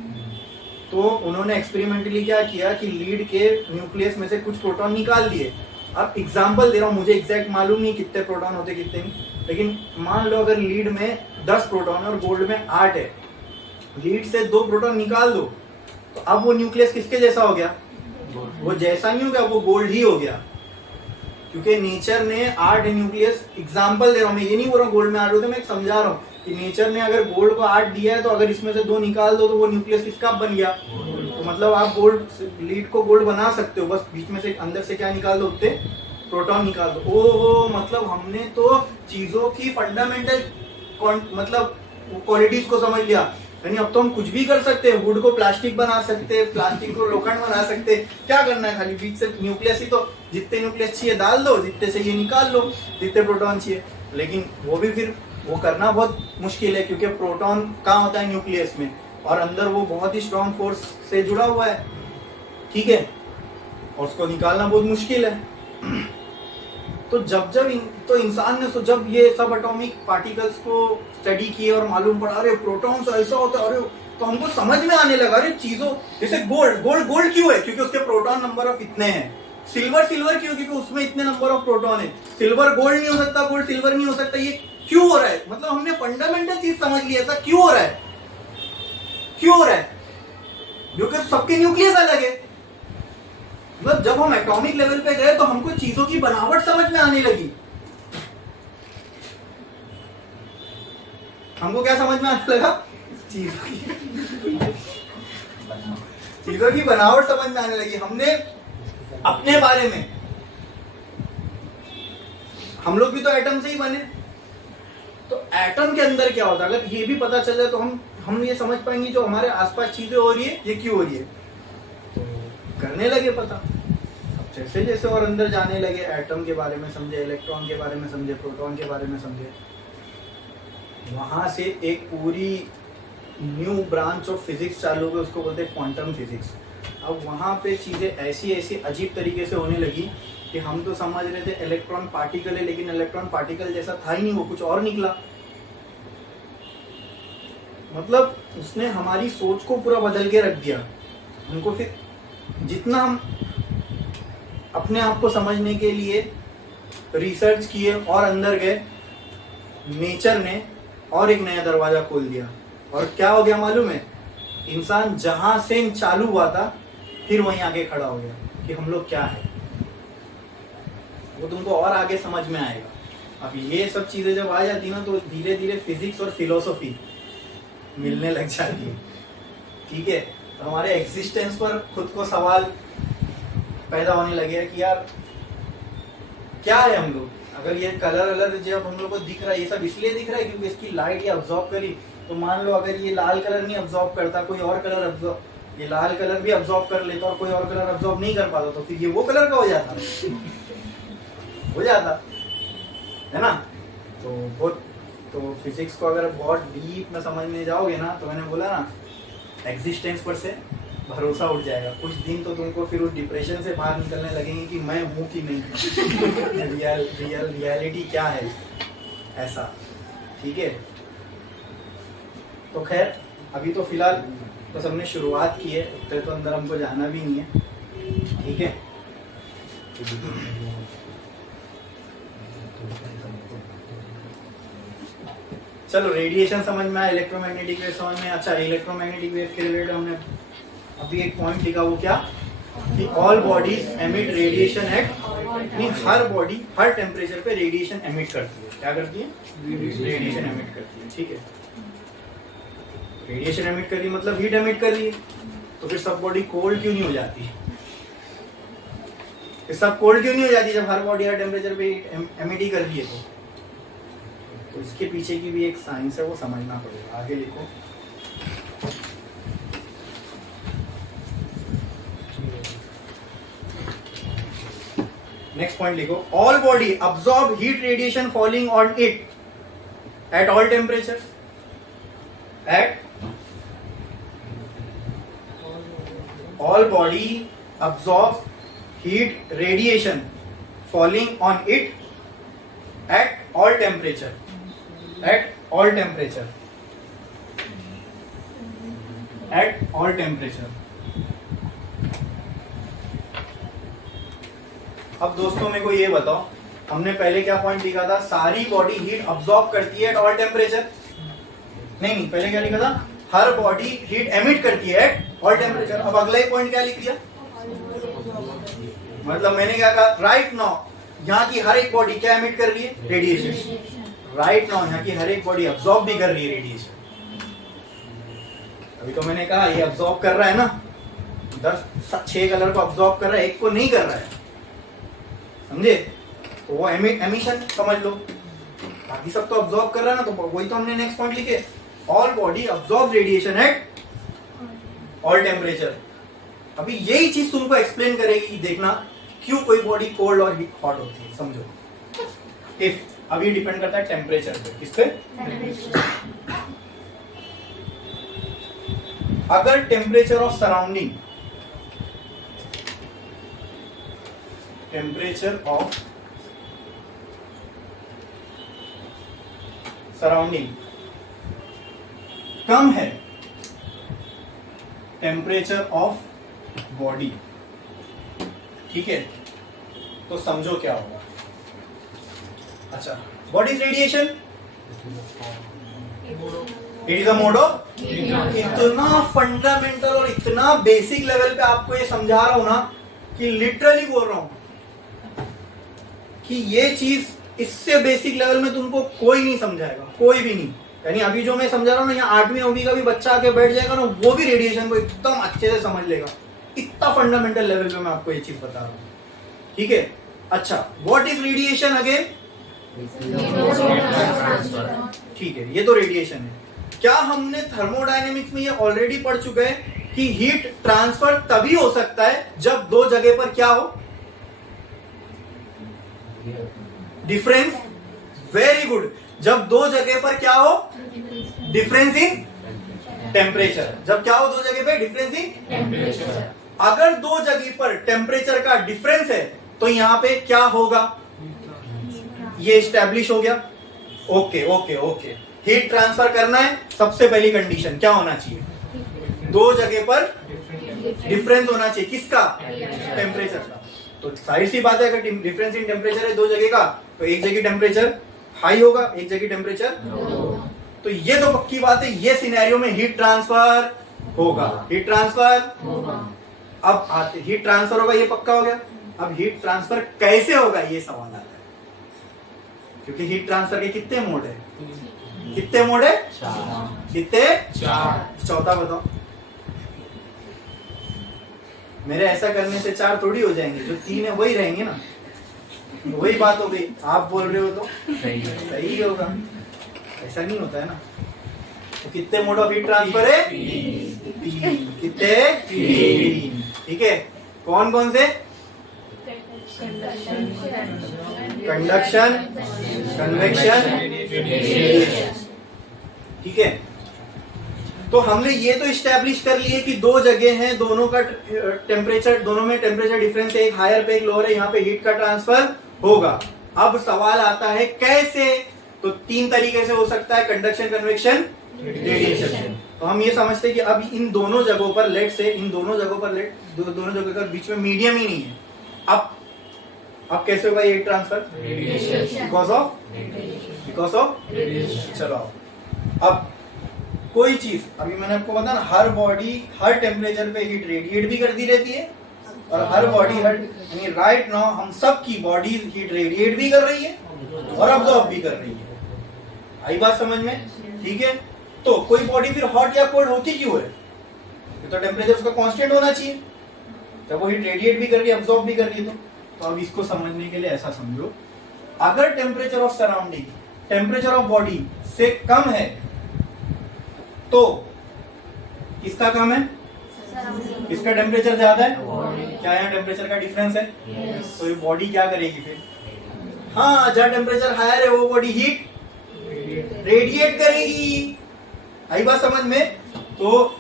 तो उन्होंने एक्सपेरिमेंटली क्या किया कि लीड के न्यूक्लियस में से कुछ प्रोटॉन निकाल दिए। अब एग्जांपल दे रहा हूँ, मुझे एग्जैक्ट मालूम नहीं कितने प्रोटॉन होते कितने नहीं, लेकिन मान लो अगर लीड में 10 प्रोटॉन और गोल्ड में 8 है, लीड से 2 प्रोटॉन निकाल दो, तो अब वो न्यूक्लियस किसके जैसा हो गया? वो जैसा नहीं हो गया, वो गोल्ड ही हो गया, क्योंकि नेचर ने 8 न्यूक्लियस, एग्जांपल दे रहा हूँ मैं, ये नहीं बोल रहा हूँ गोल्ड में 8 होते, मैं समझा रहा हूँ कि नेचर ने अगर गोल्ड को 8 दिया है, तो अगर इसमें से 2 निकाल दो तो वो न्यूक्लियस किसका बन गया? तो मतलब आप गोल्ड, लीड को गोल्ड बना सकते हो, बस बीच में से अंदर से क्या निकाल दो? उतने प्रोटॉन निकाल दो। ओहो, मतलब हमने तो चीजों की फंडामेंटल मतलब क्वालिटीज को समझ लिया। यानी अब तो हम कुछ भी कर सकते हैं, वुड को प्लास्टिक बना सकते हैं, प्लास्टिक को लोखंड बना सकते हैं। क्या करना है? खाली बीच से न्यूक्लियस ही तो, जितने न्यूक्लियस चाहिए डाल दो, जितने से ये निकाल लो, जितने प्रोटॉन चाहिए। लेकिन वो भी फिर वो करना बहुत मुश्किल है, क्योंकि प्रोटॉन कहाँ होता है? न्यूक्लियस में, और अंदर वो बहुत ही स्ट्रॉन्ग फोर्स से जुड़ा हुआ है, ठीक है, और उसको निकालना बहुत मुश्किल है। तो तो इंसान ने जब ये सब एटॉमिक पार्टिकल्स को स्टडी किए और मालूम पड़ा, अरे प्रोटॉन ऐसा होता है, अरे तो हमको समझ में आने लगा अरे चीजों, जैसे गोल्ड, गोल्ड क्यों है? क्योंकि उसके प्रोटॉन नंबर ऑफ इतने हैं। सिल्वर क्यों? क्योंकि उसमें इतने नंबर ऑफ प्रोटॉन है। सिल्वर गोल्ड नहीं हो सकता, गोल्ड सिल्वर नहीं हो सकता। ये क्यों हो रहा है? मतलब हमने फंडामेंटल चीज समझ ली, ऐसा क्यों हो रहा है? क्योंकि सबके न्यूक्लियस अलग है। मतलब जब हम एटॉमिक लेवल पे गए तो हमको चीजों की बनावट समझ में आने लगी। हमको क्या समझ में आने लगा? चीजों की बनावट समझ में आने लगी। हमने अपने बारे में, हम लोग भी तो एटम से ही बने, तो एटम के अंदर क्या होता है अगर ये भी पता चल जाए तो हम ये समझ पाएंगे जो हमारे आसपास चीजें हो रही है ये क्यों हो रही है। तो करने लगे पता, अब जैसे जैसे और अंदर जाने लगे, एटम के बारे में समझे, इलेक्ट्रॉन के बारे में समझे, प्रोटॉन के बारे में समझे, वहां से एक पूरी न्यू ब्रांच ऑफ फिजिक्स चालू हो गई, उसको बोलते हैं क्वांटम फिजिक्स। अब वहां पे चीजें ऐसी ऐसी अजीब तरीके से होने लगी कि हम तो समझ रहे थे इलेक्ट्रॉन पार्टिकल है, लेकिन इलेक्ट्रॉन पार्टिकल जैसा था ही नहीं, वो कुछ और निकला। मतलब उसने हमारी सोच को पूरा बदल के रख दिया। हमको फिर जितना हम अपने आप को समझने के लिए रिसर्च किए और अंदर गए, नेचर ने और एक नया दरवाजा खोल दिया। और क्या हो गया मालूम है? इंसान जहां से चालू हुआ था फिर वहीं आगे खड़ा हो गया कि हम लोग क्या है। वो तुमको और आगे समझ में आएगा। अब ये सब चीजें जब आ जाती ना तो धीरे धीरे फिजिक्स और फिलोसॉफी मिलने लग जाती है। ठीक है, तो हमारे एग्जिस्टेंस पर खुद को सवाल पैदा होने लगे कि यार क्या है हम लोग। अगर ये कलर जब हम लोग को दिख रहा है, ये सब इसलिए दिख रहा है क्योंकि इसकी लाइट ये अब्जॉर्ब करी। तो मान लो अगर ये लाल कलर नहीं अब्जॉर्ब करता, कोई और कलर अब्जॉर्ब, ये लाल कलर भी अब्जॉर्ब कर लेता और कोई और कलर अब्जॉर्ब नहीं कर पाता, तो फिर ये वो कलर का हो जाता है ना। तो फिजिक्स को अगर बहुत डीप में समझने जाओगे ना, तो मैंने बोला ना एग्जिस्टेंस पर से भरोसा उठ जाएगा। कुछ दिन तो तुमको फिर उस डिप्रेशन से बाहर निकलने लगेंगे कि मैं हूँ कि नहीं, रियलिटी क्या है ऐसा। ठीक है, तो खैर अभी तो फिलहाल बस हमने शुरुआत की है, उतने तो अंदर हमको जाना भी नहीं है। ठीक है, चलो रेडिएशन समझ में आया, इलेक्ट्रोमैग्नेटिक वेव समझ में। अच्छा, इलेक्ट्रोमैग्नेटिक वेव के रिलेटेड हमने अभी एक पॉइंट लिखा, वो क्या कि all bodies emit radiation at, हर बॉडी हर टेम्परेचर पे रेडिएशन एमिट करती है। क्या करती है? रेडिएशन एमिट करती है। ठीक है, रेडिएशन एमिट कर रही मतलब हीट एमिट कर रही है। तो फिर सब बॉडी कोल्ड क्यों नहीं हो जाती? सब कोल्ड क्यों नहीं हो जाती जब हर बॉडी हर टेम्परेचर पे एमिट ही कर रही है? तो इसके पीछे की भी एक साइंस है, वो समझना पड़ेगा। आगे लिखो, नेक्स्ट पॉइंट लिखो, all body absorb heat radiation falling on it at all temperature. At all body absorb heat radiation falling on it at all temperature. At all temperature. At all temperature. अब दोस्तों मेरे को ये बताओ, हमने पहले क्या पॉइंट लिखा था? सारी बॉडी हीट अब्सॉर्ब करती है एट ऑल टेम्परेचर। नहीं, पहले क्या लिखा था? हर बॉडी हीट एमिट करती है एट ऑल टेम्परेचर। अब अगला ही पॉइंट क्या लिख दिया? मतलब मैंने क्या कहा? राइट नाउ यहाँ की हर एक बॉडी क्या एमिट कर रही है? रेडिएशन। राइट नाउ यहाँ की हर एक बॉडी अब्सॉर्ब भी कर रही है रेडिएशन। अभी तो मैंने कहा ये अब्सॉर्ब कर रहा है ना, 6 कलर को अब्सॉर्ब कर रहा है, एक को नहीं कर रहा है, समझे? तो वो एमिशन समझ लो। बाकी सब तो अब्सॉर्ब कर रहा है ना, तो वही तो हमने नेक्स्ट पॉइंट लिखे, all body absorb radiation at all temperature. अभी यही चीज तुमको एक्सप्लेन करेगी, देखना क्यों कोई बॉडी कोल्ड और हॉट होती है। समझो, इफ अभी डिपेंड करता है टेम्परेचर पे। किस पे? अगर temperature of surrounding, temperature of surrounding कम है टेम्परेचर ऑफ बॉडी, ठीक है। तो समझो क्या होगा। अच्छा, what is radiation? It is a mode of, इतना फंडामेंटल और इतना बेसिक लेवल पे आपको ये समझा रहा हूं ना कि लिटरली बोल रहा हूं कि ये चीज इससे बेसिक लेवल में तुमको कोई नहीं समझाएगा, कोई भी नहीं। यानी अभी जो मैं समझा रहा हूँ ना, यहाँ 8वीं 9वीं का भी बच्चा आके बैठ जाएगा ना, वो भी रेडिएशन को एकदम अच्छे से समझ लेगा। इतना फंडामेंटल लेवल पे मैं आपको ये चीज बता रहा हूँ, ठीक है। अच्छा, व्हाट इज रेडिएशन अगेन? ठीक है, ये तो रेडिएशन है। क्या हमने थर्मोडायनेमिक्स में ये ऑलरेडी पढ़ चुके हैं कि हीट ट्रांसफर तभी हो सकता है जब दो जगह पर क्या हो? डिफरेंस। Very good. जब दो जगह पर क्या हो? Difference in temperature. जब क्या हो दो जगह पर? Difference in temperature. अगर दो जगह पर टेम्परेचर का डिफरेंस है तो यहां पे क्या होगा? ये एस्टैब्लिश हो गया। Okay okay okay. Heat transfer करना है, सबसे पहली कंडीशन क्या होना चाहिए? दो जगह पर डिफरेंस होना चाहिए। किसका? टेम्परेचर का। तो सारी सी बात है, अगर डिफरेंस इन टेम्परेचर है दो जगह का, तो एक जगह टेम्परेचर हाई होगा, एक जगह टेम्परेचर। तो ये तो पक्की बात है, ये सिनेरियो में हीट ट्रांसफर होगा। हीट ट्रांसफर होगा। अब आते, हीट ट्रांसफर होगा, ये पक्का हो गया। अब हीट ट्रांसफर कैसे होगा ये सवाल आता है, क्योंकि हीट ट्रांसफर के कितने मोड है? कितने मोड है? कितने? चार। चौथा बताओ। मेरे ऐसा करने से चार थोड़ी हो जाएंगे, जो तीन है वही रहेंगे ना। वही बात हो गई। आप बोल रहे हो तो सही होगा, ऐसा नहीं होता है ना। तो कितने मोड ऑफ हीट ट्रांसफर है? तीन। कितने? तीन। ठीक है। कौन कौन से? Conduction, convection, radiation. ठीक है। तो हमने ये तो इस्टेब्लिश कर लिए कि दो जगह हैं, दोनों का टेम्परेचर, दोनों में टेम्परेचर डिफरेंस है, एक हायर पे एक लोअर है, यहाँ पे हीट का ट्रांसफर होगा। अब सवाल आता है कैसे? तो तीन तरीके से हो सकता है, कंडक्शन, कन्वेक्शन, रेडिएशन। तो हम ये समझते हैं कि अब इन दोनों जगहों पर लेट से, इन दोनों जगहों पर दोनों जगहों के बीच में मीडियम ही नहीं है। अब कैसे होगा ये ट्रांसफर? Because of radiation. चलो अब कोई चीज, अभी मैंने आपको बताया ना, हर बॉडी हर टेम्परेचर पे हीट रेडिएट भी करती रहती है, और हर बॉडी यानी राइट नाउ हम सब की बॉडी हीट रेडिएट भी कर रही है और अब्सॉर्ब भी कर रही है। आई बात समझ में? ठीक है। तो कोई बॉडी फिर हॉट या कोल्ड होती क्यों है? तो टेम्परेचर उसका कांस्टेंट होना चाहिए, जब वो हीट रेडिएट भी कर रही है, अब्सॉर्ब भी कर रही है। तो अब इसको समझने के लिए ऐसा समझो, अगर temperature of surrounding temperature of body से कम है तो किसका कम है? किसका टेम्परेचर ज्यादा है? क्या यहाँ टेम्परेचर का डिफरेंस है? तो ये बॉडी क्या करेगी फिर? हाँ, जहाँ टेम्परेचर हायर है वो बॉडी हीट रेडिएट करेगी। आई बात समझ में? तो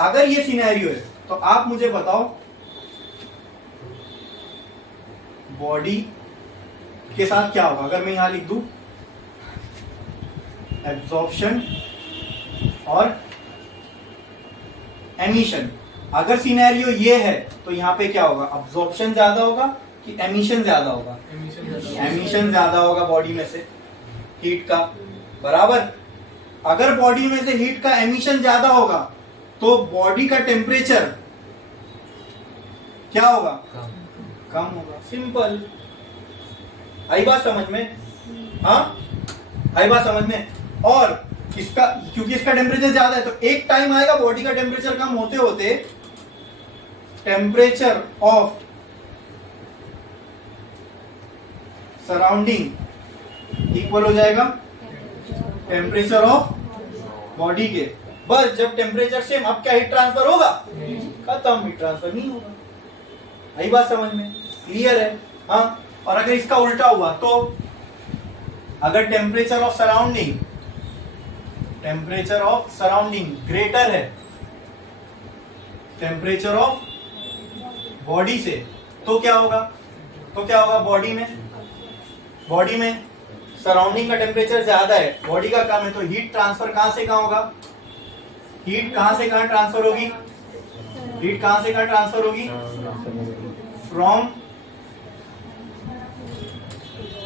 अगर ये सिनेरियो है तो आप मुझे बताओ, बॉडी के साथ क्या होगा? अगर मैं यहां लिख दूं एब्जॉर्प्शन और एमिशन, अगर सिनेरियो ये है तो यहां पे क्या होगा? अब्जॉर्प्शन ज्यादा होगा कि एमिशन ज्यादा होगा? एमिशन ज्यादा होगा बॉडी में से हीट का, बराबर। अगर बॉडी में से हीट का एमिशन ज्यादा होगा तो बॉडी का टेम्परेचर क्या होगा? कम होगा। सिंपल। आई बात समझ में? हाँ, आई बात समझ में? और इसका, क्योंकि इसका टेम्परेचर ज्यादा है, तो एक टाइम आएगा बॉडी का टेम्परेचर कम होते होते टेम्परेचर ऑफ सराउंडिंग इक्वल हो जाएगा टेम्परेचर ऑफ बॉडी के। बस जब टेम्परेचर सेम, अब क्या हीट ट्रांसफर होगा? खत्म, हीट ट्रांसफर नहीं होगा। आई बात समझ में? क्लियर है? हाँ। और अगर इसका उल्टा हुआ तो अगर टेम्परेचर ऑफ सराउंडिंग ग्रेटर है टेम्परेचर ऑफ बॉडी से, तो क्या होगा? बॉडी में सराउंडिंग का टेम्परेचर ज्यादा है, बॉडी का कम है, तो हीट ट्रांसफर कहां से कहां होगा? हीट कहां से कहां ट्रांसफर होगी? हीट कहां से कहां ट्रांसफर होगी?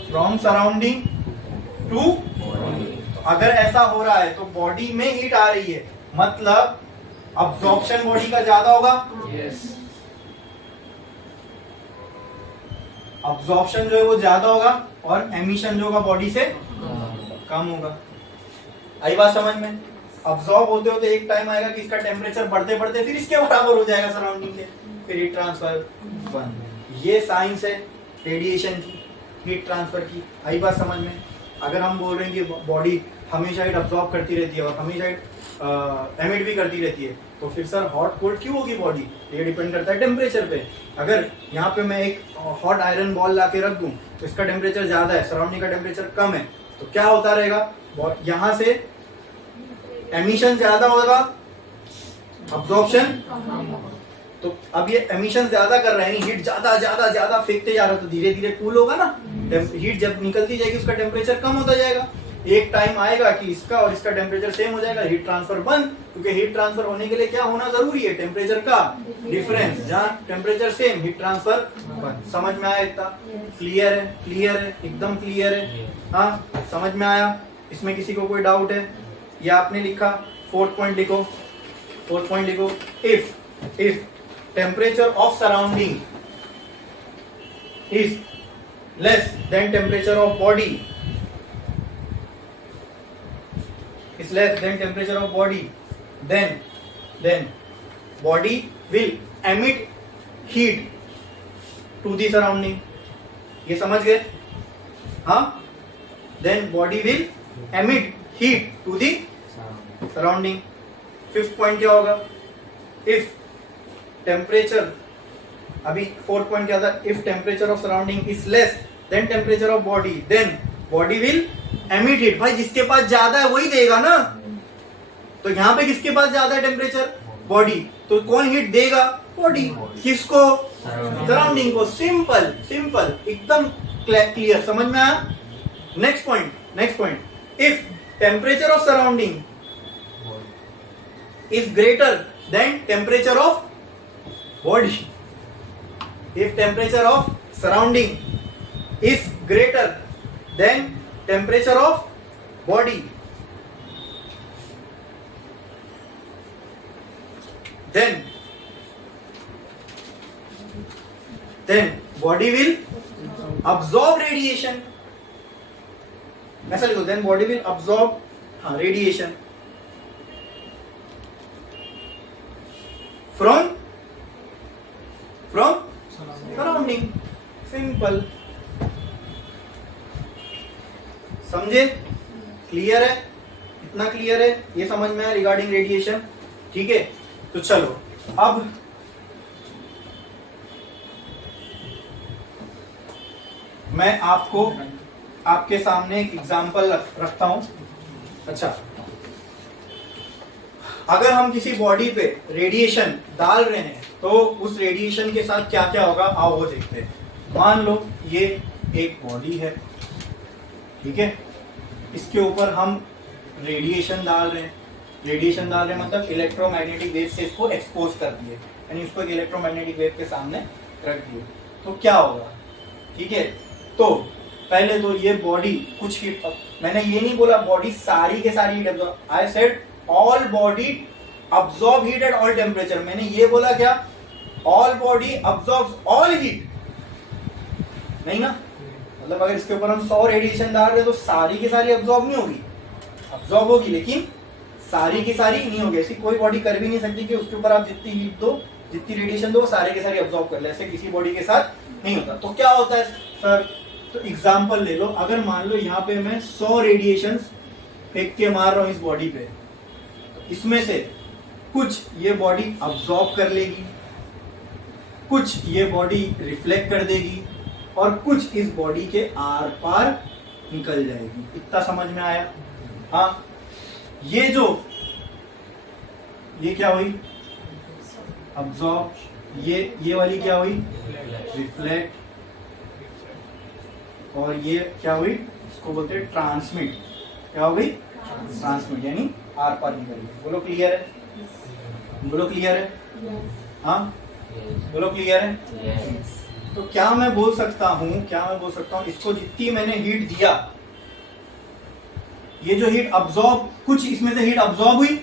From surrounding to. अगर ऐसा हो रहा है तो बॉडी में हीट आ रही है, मतलब अब्जॉर्प्शन बॉडी का ज्यादा होगा। अब्जॉर्प्शन जो है वो ज्यादा होगा और एमिशन जो होगा बॉडी से कम होगा। आई बात समझ में? अब्जॉर्ब होते होते एक टाइम आएगा कि इसका टेम्परेचर बढ़ते बढ़ते फिर इसके बराबर हो जाएगा सराउंडिंग के, फिर हीट ट्रांसफर बंद। ये साइंस है रेडिएशन की, हीट ट्रांसफर की। आई बात समझ में? अगर हम बोल रहे हैं कि बॉडी हमेशा हीट अब्जॉर्ब करती रहती है और हमेशा हीट एमिट भी करती रहती है, तो फिर सर हॉट कोल्ड क्यों होगी बॉडी? ये डिपेंड करता है टेम्परेचर पे। अगर यहाँ पे मैं एक हॉट आयरन बॉल ला के रख दूं तो इसका टेम्परेचर ज्यादा है, सराउंडिंग का टेम्परेचर कम है, तो क्या होता रहेगा? यहाँ से एमिशन ज्यादा होगा, अब्जॉर्प्शन। तो अब ये एमिशन ज्यादा कर रहे हैं, हीट ज्यादा ज्यादा ज्यादा फेंकते जा रहे हो, तो धीरे धीरे कूल होगा ना। हीट जब निकलती जाएगी उसका टेम्परेचर कम होता जाएगा। एक टाइम आएगा कि इसका और इसका टेम्परेचर सेम हो जाएगा, हीट ट्रांसफर बंद। क्योंकि हीट ट्रांसफर होने के लिए क्या होना जरूरी है? टेम्परेचर का डिफरेंस। जहाँ टेम्परेचर सेम, हीट ट्रांसफर बंद। समझ में आया? इतना क्लियर है? क्लियर है, एकदम क्लियर है। हाँ, समझ में आया? इसमें किसी को कोई डाउट है? या आपने लिखा? फोर्थ पॉइंट लिखो, फोर्थ पॉइंट लिखो। If temperature of surrounding is less than temperature of body, is less than temperature of body, then body will emit heat to the surrounding. ये समझ गए? हाँ, then body will emit heat to the surrounding. Fifth point क्या होगा? if temperature, अभी फोर्थ पॉइंट क्या था? if temperature of surrounding is less than temperature of body, then body will emit heat. भाई जिसके पास ज्यादा है वही देगा ना। तो यहाँ पे किसके पास ज्यादा है टेम्परेचर? बॉडी। तो कौन हीट देगा? बॉडी। किसको? सराउंडिंग को। सिंपल सिंपल, एकदम क्लियर। समझ में आया? Next point, if temperature of surrounding is greater than temperature of body, if temperature of surrounding is greater than temperature of body, then body will absorb radiation. ऐसा लिखो, then body will absorb radiation from surrounding. Simple. समझे? क्लियर है? इतना क्लियर है? ये समझ में आया रिगार्डिंग रेडिएशन? ठीक है, तो चलो अब मैं आपके सामने एक एग्जांपल रखता हूं। अच्छा, अगर हम किसी बॉडी पे रेडिएशन डाल रहे हैं तो उस रेडिएशन के साथ क्या क्या होगा, आओ वो देखते हैं। मान लो ये एक बॉडी है, ठीक है, इसके ऊपर हम रेडिएशन डाल रहे हैं। रेडिएशन डाल रहे हैं मतलब इलेक्ट्रोमैग्नेटिक वेव से इसको एक्सपोज कर दिए, यानी इसको एक इलेक्ट्रोमैग्नेटिक वेव के सामने रख दिए, तो क्या होगा? ठीक है, तो पहले तो ये बॉडी कुछ हीट, मैंने ये नहीं बोला बॉडी सारी के सारी heat absorb, I said all body absorb heat at all temperature. मैंने ये बोला क्या? All body absorbs all heat, नहीं ना? मतलब अगर इसके ऊपर हम 100 रेडिएशन डाल रहे हैं तो सारी की सारी अब्सॉर्ब नहीं होगी, अब्सॉर्ब होगी लेकिन सारी की सारी नहीं होगी। ऐसी कोई बॉडी कर भी नहीं सकती कि उसके ऊपर आप जितनी हीट दो, जितनी रेडिएशन दो, सारे के सारे अब्सॉर्ब कर ले। ऐसे किसी बॉडी के साथ नहीं होता। तो क्या होता है सर? तो एग्जांपल ले लो, अगर मान लो यहाँ पे मैं 100 रेडिएशन फेंक के मार रहा हूँ इस बॉडी पे, तो इसमें से कुछ ये बॉडी अब्सॉर्ब कर लेगी, कुछ ये बॉडी रिफ्लेक्ट कर देगी और कुछ इस बॉडी के आर पार निकल जाएगी। इतना समझ में आया? हाँ, ये क्या हुई? अब्सॉर्ब। ये वाली क्या हुई? रिफ्लेक्ट। और ये क्या हुई? इसको बोलते हैं ट्रांसमिट। क्या हो गई? ट्रांसमिट, यानी आर पार निकल गई। बोलो क्लियर है? बोलो क्लियर है? हाँ बोलो क्लियर है? तो क्या मैं बोल सकता हूँ इसको जितनी मैंने हीट दिया, ये जो हीट अब्सॉर्ब, कुछ इसमें से हीट अब्सॉर्ब हुई,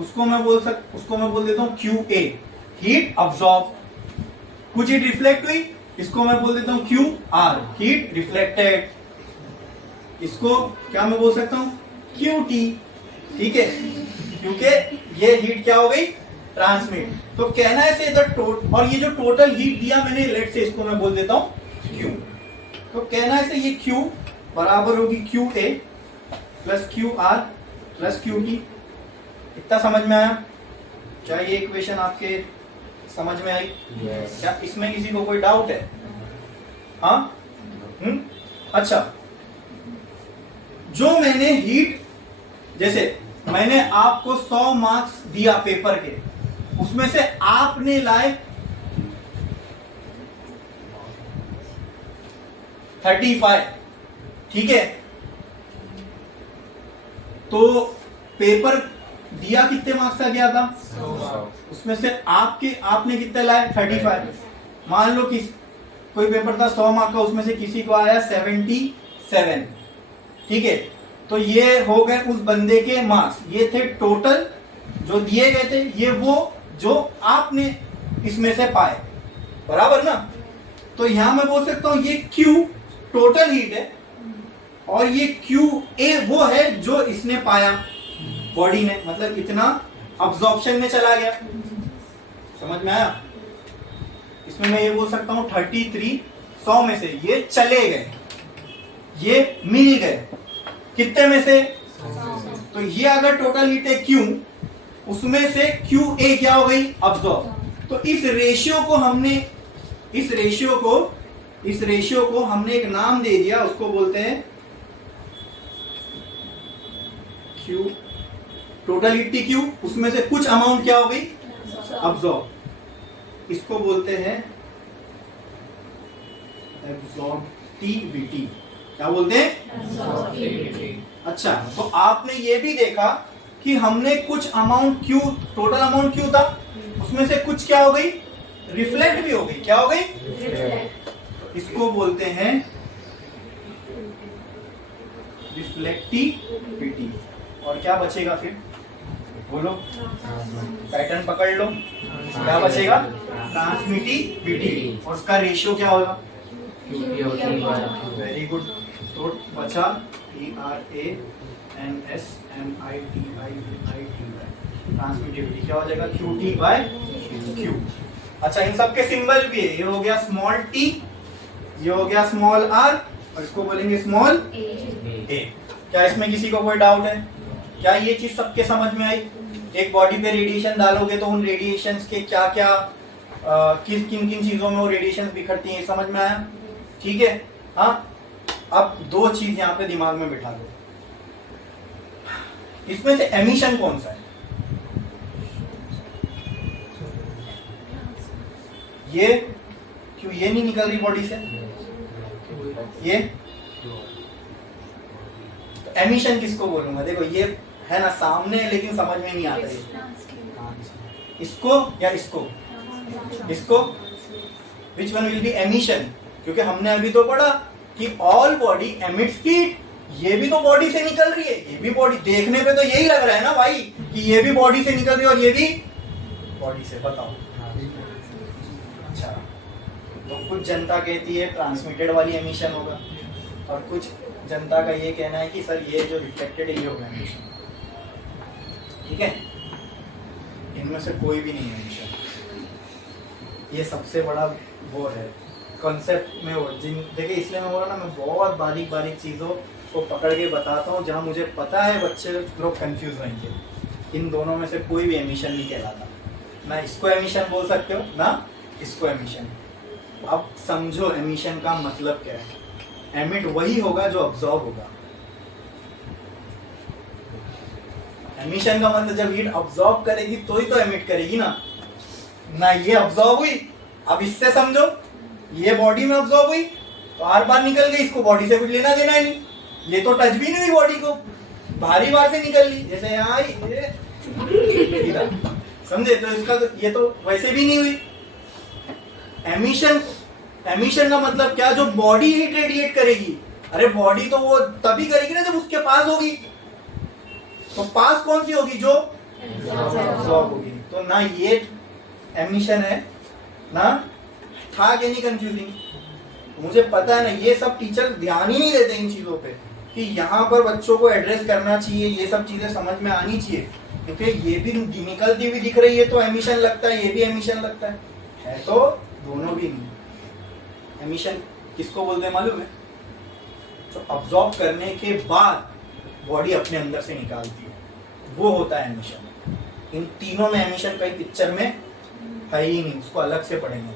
उसको मैं बोल देता हूँ QA, हीट अब्सॉर्ब। कुछ हीट रिफ्लेक्ट हुई, इसको मैं बोल देता हूँ QR, हीट रिफ्लेक्टेड। इसको क्या मैं बोल सकता हूँ? QT। ठीक है, क्योंकि ये हीट क्या हो गई? ट्रांसमिट। तो कहना है से और ये जो टोटल हीट दिया मैंने, लेट से इसको मैं बोल देता हूँ Q। तो कहना है से ये Q बराबर होगी QA plus QR plus QT। इतना समझ में आया? क्या ये इक्वेशन आपके समझ में आई? क्या इसमें किसी को कोई डाउट है? हाँ? अच्छा, जो मैंने हीट, जैसे मैंने आपको 100 मार्क्स दिया पेपर के, उसमें से आपने लाए 35, ठीक है? तो पेपर दिया कितने मार्क्स का गया था? 100। उसमें से आपने कितने लाए? 35। मान लो कोई पेपर था 100 मार्क्स का, उसमें से किसी को आया 77, ठीक है? तो ये हो गए उस बंदे के मार्क्स, ये थे टोटल जो दिए गए थे, ये वो जो आपने इसमें से पाए, बराबर ना? तो यहां मैं बोल सकता हूं ये Q टोटल हीट है, और ये QA वो है जो इसने पाया बॉडी में, मतलब इतना अब्जॉर्प्शन में चला गया। समझ में आया? इसमें मैं ये बोल सकता हूं 33 100 में से ये चले गए, ये मिल गए कितने में से? तो ये अगर टोटल हीट है Q, उसमें से QA क्या हो गई? अब्सॉर्ब। तो इस रेशियो को हमने एक नाम दे दिया, उसको बोलते हैं Q, टोटल हीट Q, उसमें से कुछ अमाउंट क्या हो गई? अब्सॉर्ब। इसको बोलते हैं एब्सॉर्बिविटी। क्या बोलते हैं? अच्छा, तो आपने ये भी देखा कि हमने कुछ amount Q, total amount Q था, उसमें से कुछ क्या हो गई? रिफ्लेक्ट भी हो गई। क्या हो गई? इसको बोलते हैं रिफ्लेक्टिविटी। और क्या बचेगा फिर? बोलो, पैटर्न पकड़ लो। क्या बचेगा? ट्रांसमिटिविटी। और उसका रेशियो क्या होगा? Very good. तो बचा TRANSMITIVITY। ट्रांसमिटिविटी क्या हो जाएगा? QT/Q। अच्छा, इन सब के सिंबल भी है, ये हो गया स्मॉल t, ये हो गया स्मॉल r, और इसको बोलेंगे स्मॉल a। क्या इसमें किसी को कोई डाउट है? क्या ये चीज सबके समझ में आई? एक बॉडी पे रेडिएशन डालोगे तो उन रेडिएशंस के क्या क्या, किन किन चीजों में वो रेडिएशंस बिखरती हैं, समझ में आया? ठीक है। हाँ, अब दो चीज यहाँ पे दिमाग में बिठा दो, इसमें से एमिशन कौन सा है? ये क्यों ये नहीं निकल रही बॉडी से? ये तो एमिशन किसको बोलूंगा? देखो ये है ना सामने, लेकिन समझ में नहीं आता है। इसको या इसको? इसको। Which one will be emission? क्योंकि हमने अभी तो पढ़ा कि ऑल बॉडी एमिट्स हीट, ये भी तो बॉडी से निकल रही है, ये भी बॉडी, देखने पे तो यही लग रहा है ना भाई कि ये भी बॉडी से निकल रही है और ये भी बॉडी से। बताओ। अच्छा, तो कुछ जनता कहती है ट्रांसमिटेड वाली एमिशन होगा, और कुछ जनता का ये कहना है कि सर ये जो रिफ्लेक्टेड है ये होगा एमिशन। ठीक है, इनमें से कोई भी नहीं है एमिशन। ये सबसे बड़ा वो है कॉन्सेप्ट में वो देखिए, इसलिए मैं बोल रहा ना, मैं बहुत बारीक बारीक चीज़ों को पकड़ के बताता हूँ, जहाँ मुझे पता है बच्चे लोग कंफ्यूज रहेंगे। इन दोनों में से कोई भी एमिशन नहीं कहलाता। ना इसको एमिशन बोल सकते हो, ना इसको एमिशन। अब समझो एमिशन का मतलब क्या है। एमिट वही होगा जो अब्सॉर्ब होगा। एमिशन का मतलब जब हीट अब्सॉर्ब करेगी तो ही तो एमिट करेगी ना। ना ये अब्सॉर्ब हुई, अब इससे समझो, ये बॉडी में अब्सॉर्ब हुई तो आर पार निकल गई, इसको बॉडी से कुछ लेना देना ही नहीं, ये तो टच भी नहीं हुई बॉडी को, बाहरी बार से निकल ली, जैसे यहाँ ये सीधा, समझे? तो इसका तो ये तो वैसे भी नहीं हुई। एमिशन, एमिशन का मतलब क्या? जो बॉडी हीट रेडिएट करेगी। अरे बॉडी तो वो तभी करेगी ना जब उसके पास होगी। तो पास कौन सी होगी? जो एब्जॉर्ब होगी। तो ना ये एमिशन है ना, था कि नहीं कंफ्यूजिंग? मुझे पता है ना, ये सब टीचर ध्यान ही नहीं देते इन चीजों पे कि यहाँ पर बच्चों को एड्रेस करना चाहिए, ये सब चीजें समझ में आनी चाहिए, क्योंकि ये भी निकलती हुई दिख रही है तो एमिशन लगता है, ये भी एमिशन लगता है तो दोनों भी नहीं। एमिशन किसको बोलते हैं मालूम है? तो अब्सॉर्ब करने के बाद बॉडी अपने अंदर से निकालती है, वो होता है एमिशन। इन तीनों में एमिशन कई पिक्चर में है ही नहीं, उसको अलग से पढ़ेंगे।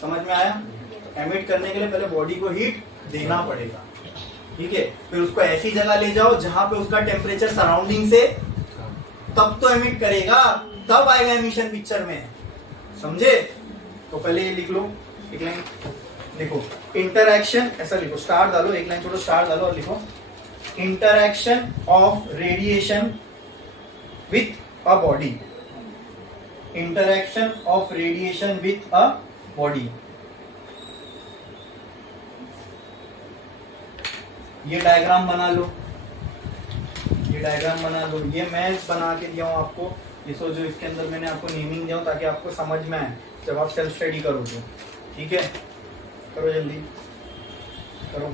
समझ में आया? तो एमिट करने के लिए पहले बॉडी को हीट देना पड़ेगा, ठीक है? फिर उसको ऐसी जगह ले जाओ जहां पे उसका टेम्परेचर सराउंडिंग से, तब तो एमिट करेगा, तब आएगा एमिशन पिक्चर में, समझे? तो पहले ये लिख लो, एक लाइन लिखो, इंटरैक्शन, ऐसा लिखो, स्टार डालो, एक लाइन छोड़ो, स्टार डालो और लिखो, interaction of radiation with a body. Interaction of radiation with a body. ये डायग्राम बना लो, ये डायग्राम बना लो, ये मैं बना के दिया हूं आपको, ये जो इसके अंदर मैंने आपको नेमिंग दिया हूं ताकि आपको समझ में आए जब आप सेल्फ स्टडी करो तो, ठीक है? करो जल्दी करो।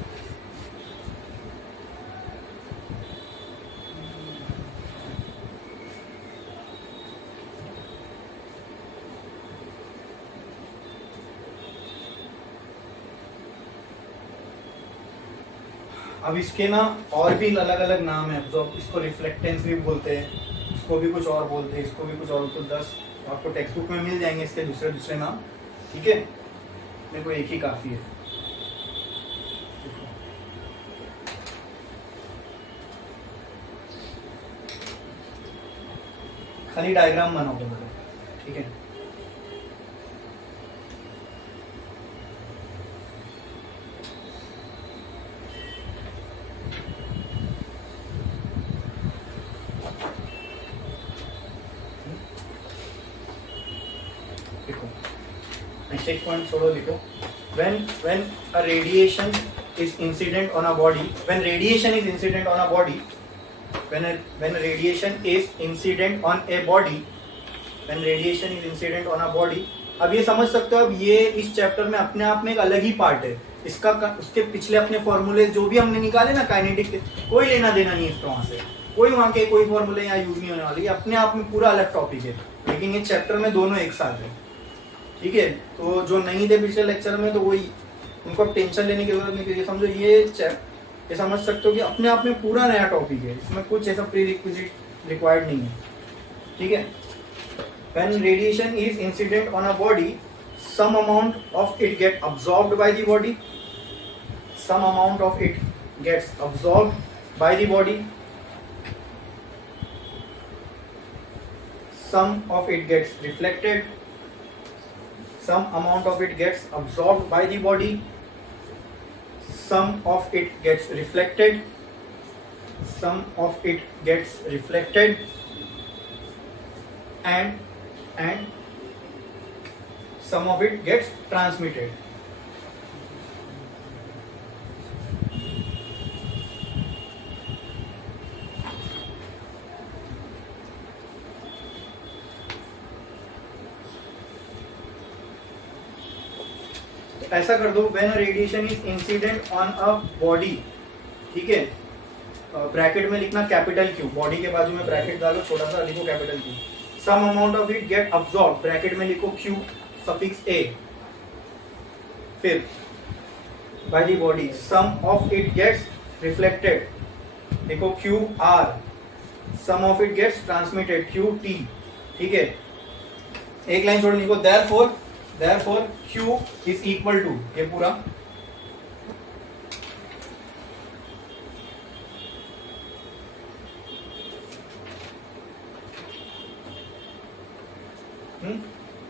अब इसके ना और भी अलग अलग नाम है, तो इसको रिफ्लेक्टेंस भी बोलते हैं, इसको भी कुछ और बोलते हैं, इसको भी कुछ और, तो 10 आपको टेक्स्ट बुक में मिल जाएंगे इसके दूसरे दूसरे नाम, ठीक है? मेरे को एक ही काफी है। खाली डायग्राम बनाओ तो, ठीक है? नेक्स्ट पॉइंट छोड़ो, लिखो, when a radiation is incident on a body, when radiation is incident on a body, when radiation is incident on a body, when radiation is incident on a body। अब ये समझ सकते हो, अब ये इस चैप्टर में अपने आप में एक अलग ही पार्ट है इसका। उसके पिछले अपने फॉर्मूले जो भी हमने निकाले ना काइनेटिक के, कोई लेना देना नहीं इसका, वहां से कोई वहां के कोई फॉर्मूले यहाँ यूज नहीं होने वाले, अपने आप में पूरा अलग टॉपिक है, लेकिन ये चैप्टर में दोनों एक साथ है, ठीक है? तो जो नहीं थे पिछले लेक्चर में तो वही, उनको टेंशन लेने की जरूरत नहीं, ये समझो ये समझ सकते हो कि अपने आप में पूरा नया टॉपिक है, इसमें कुछ ऐसा प्री रिक्विजिट रिक्वायर्ड नहीं है, ठीक है? When radiation is incident on a body, some amount of it get absorbed by the body, some amount of it gets absorbed by the body, some of it gets reflected, some amount of it gets absorbed by the body, some of it gets reflected, some of it gets reflected, and some of it gets transmitted. ऐसा कर दो, when a radiation is incident on a body, ठीक है? ब्रैकेट में लिखना कैपिटल क्यू, बॉडी के बाजू में ब्रैकेट डालो, छोटा सा लिखो capital Q, some amount of it get absorb, bracket में लिखो क्यू सफिक्स ए, फिर by the body, some of it gets reflected, लिखो Q R, some of it gets transmitted, Q T, ठीक है? एक लाइन छोड़ लिखो, therefore Q is equal to, ये पूरा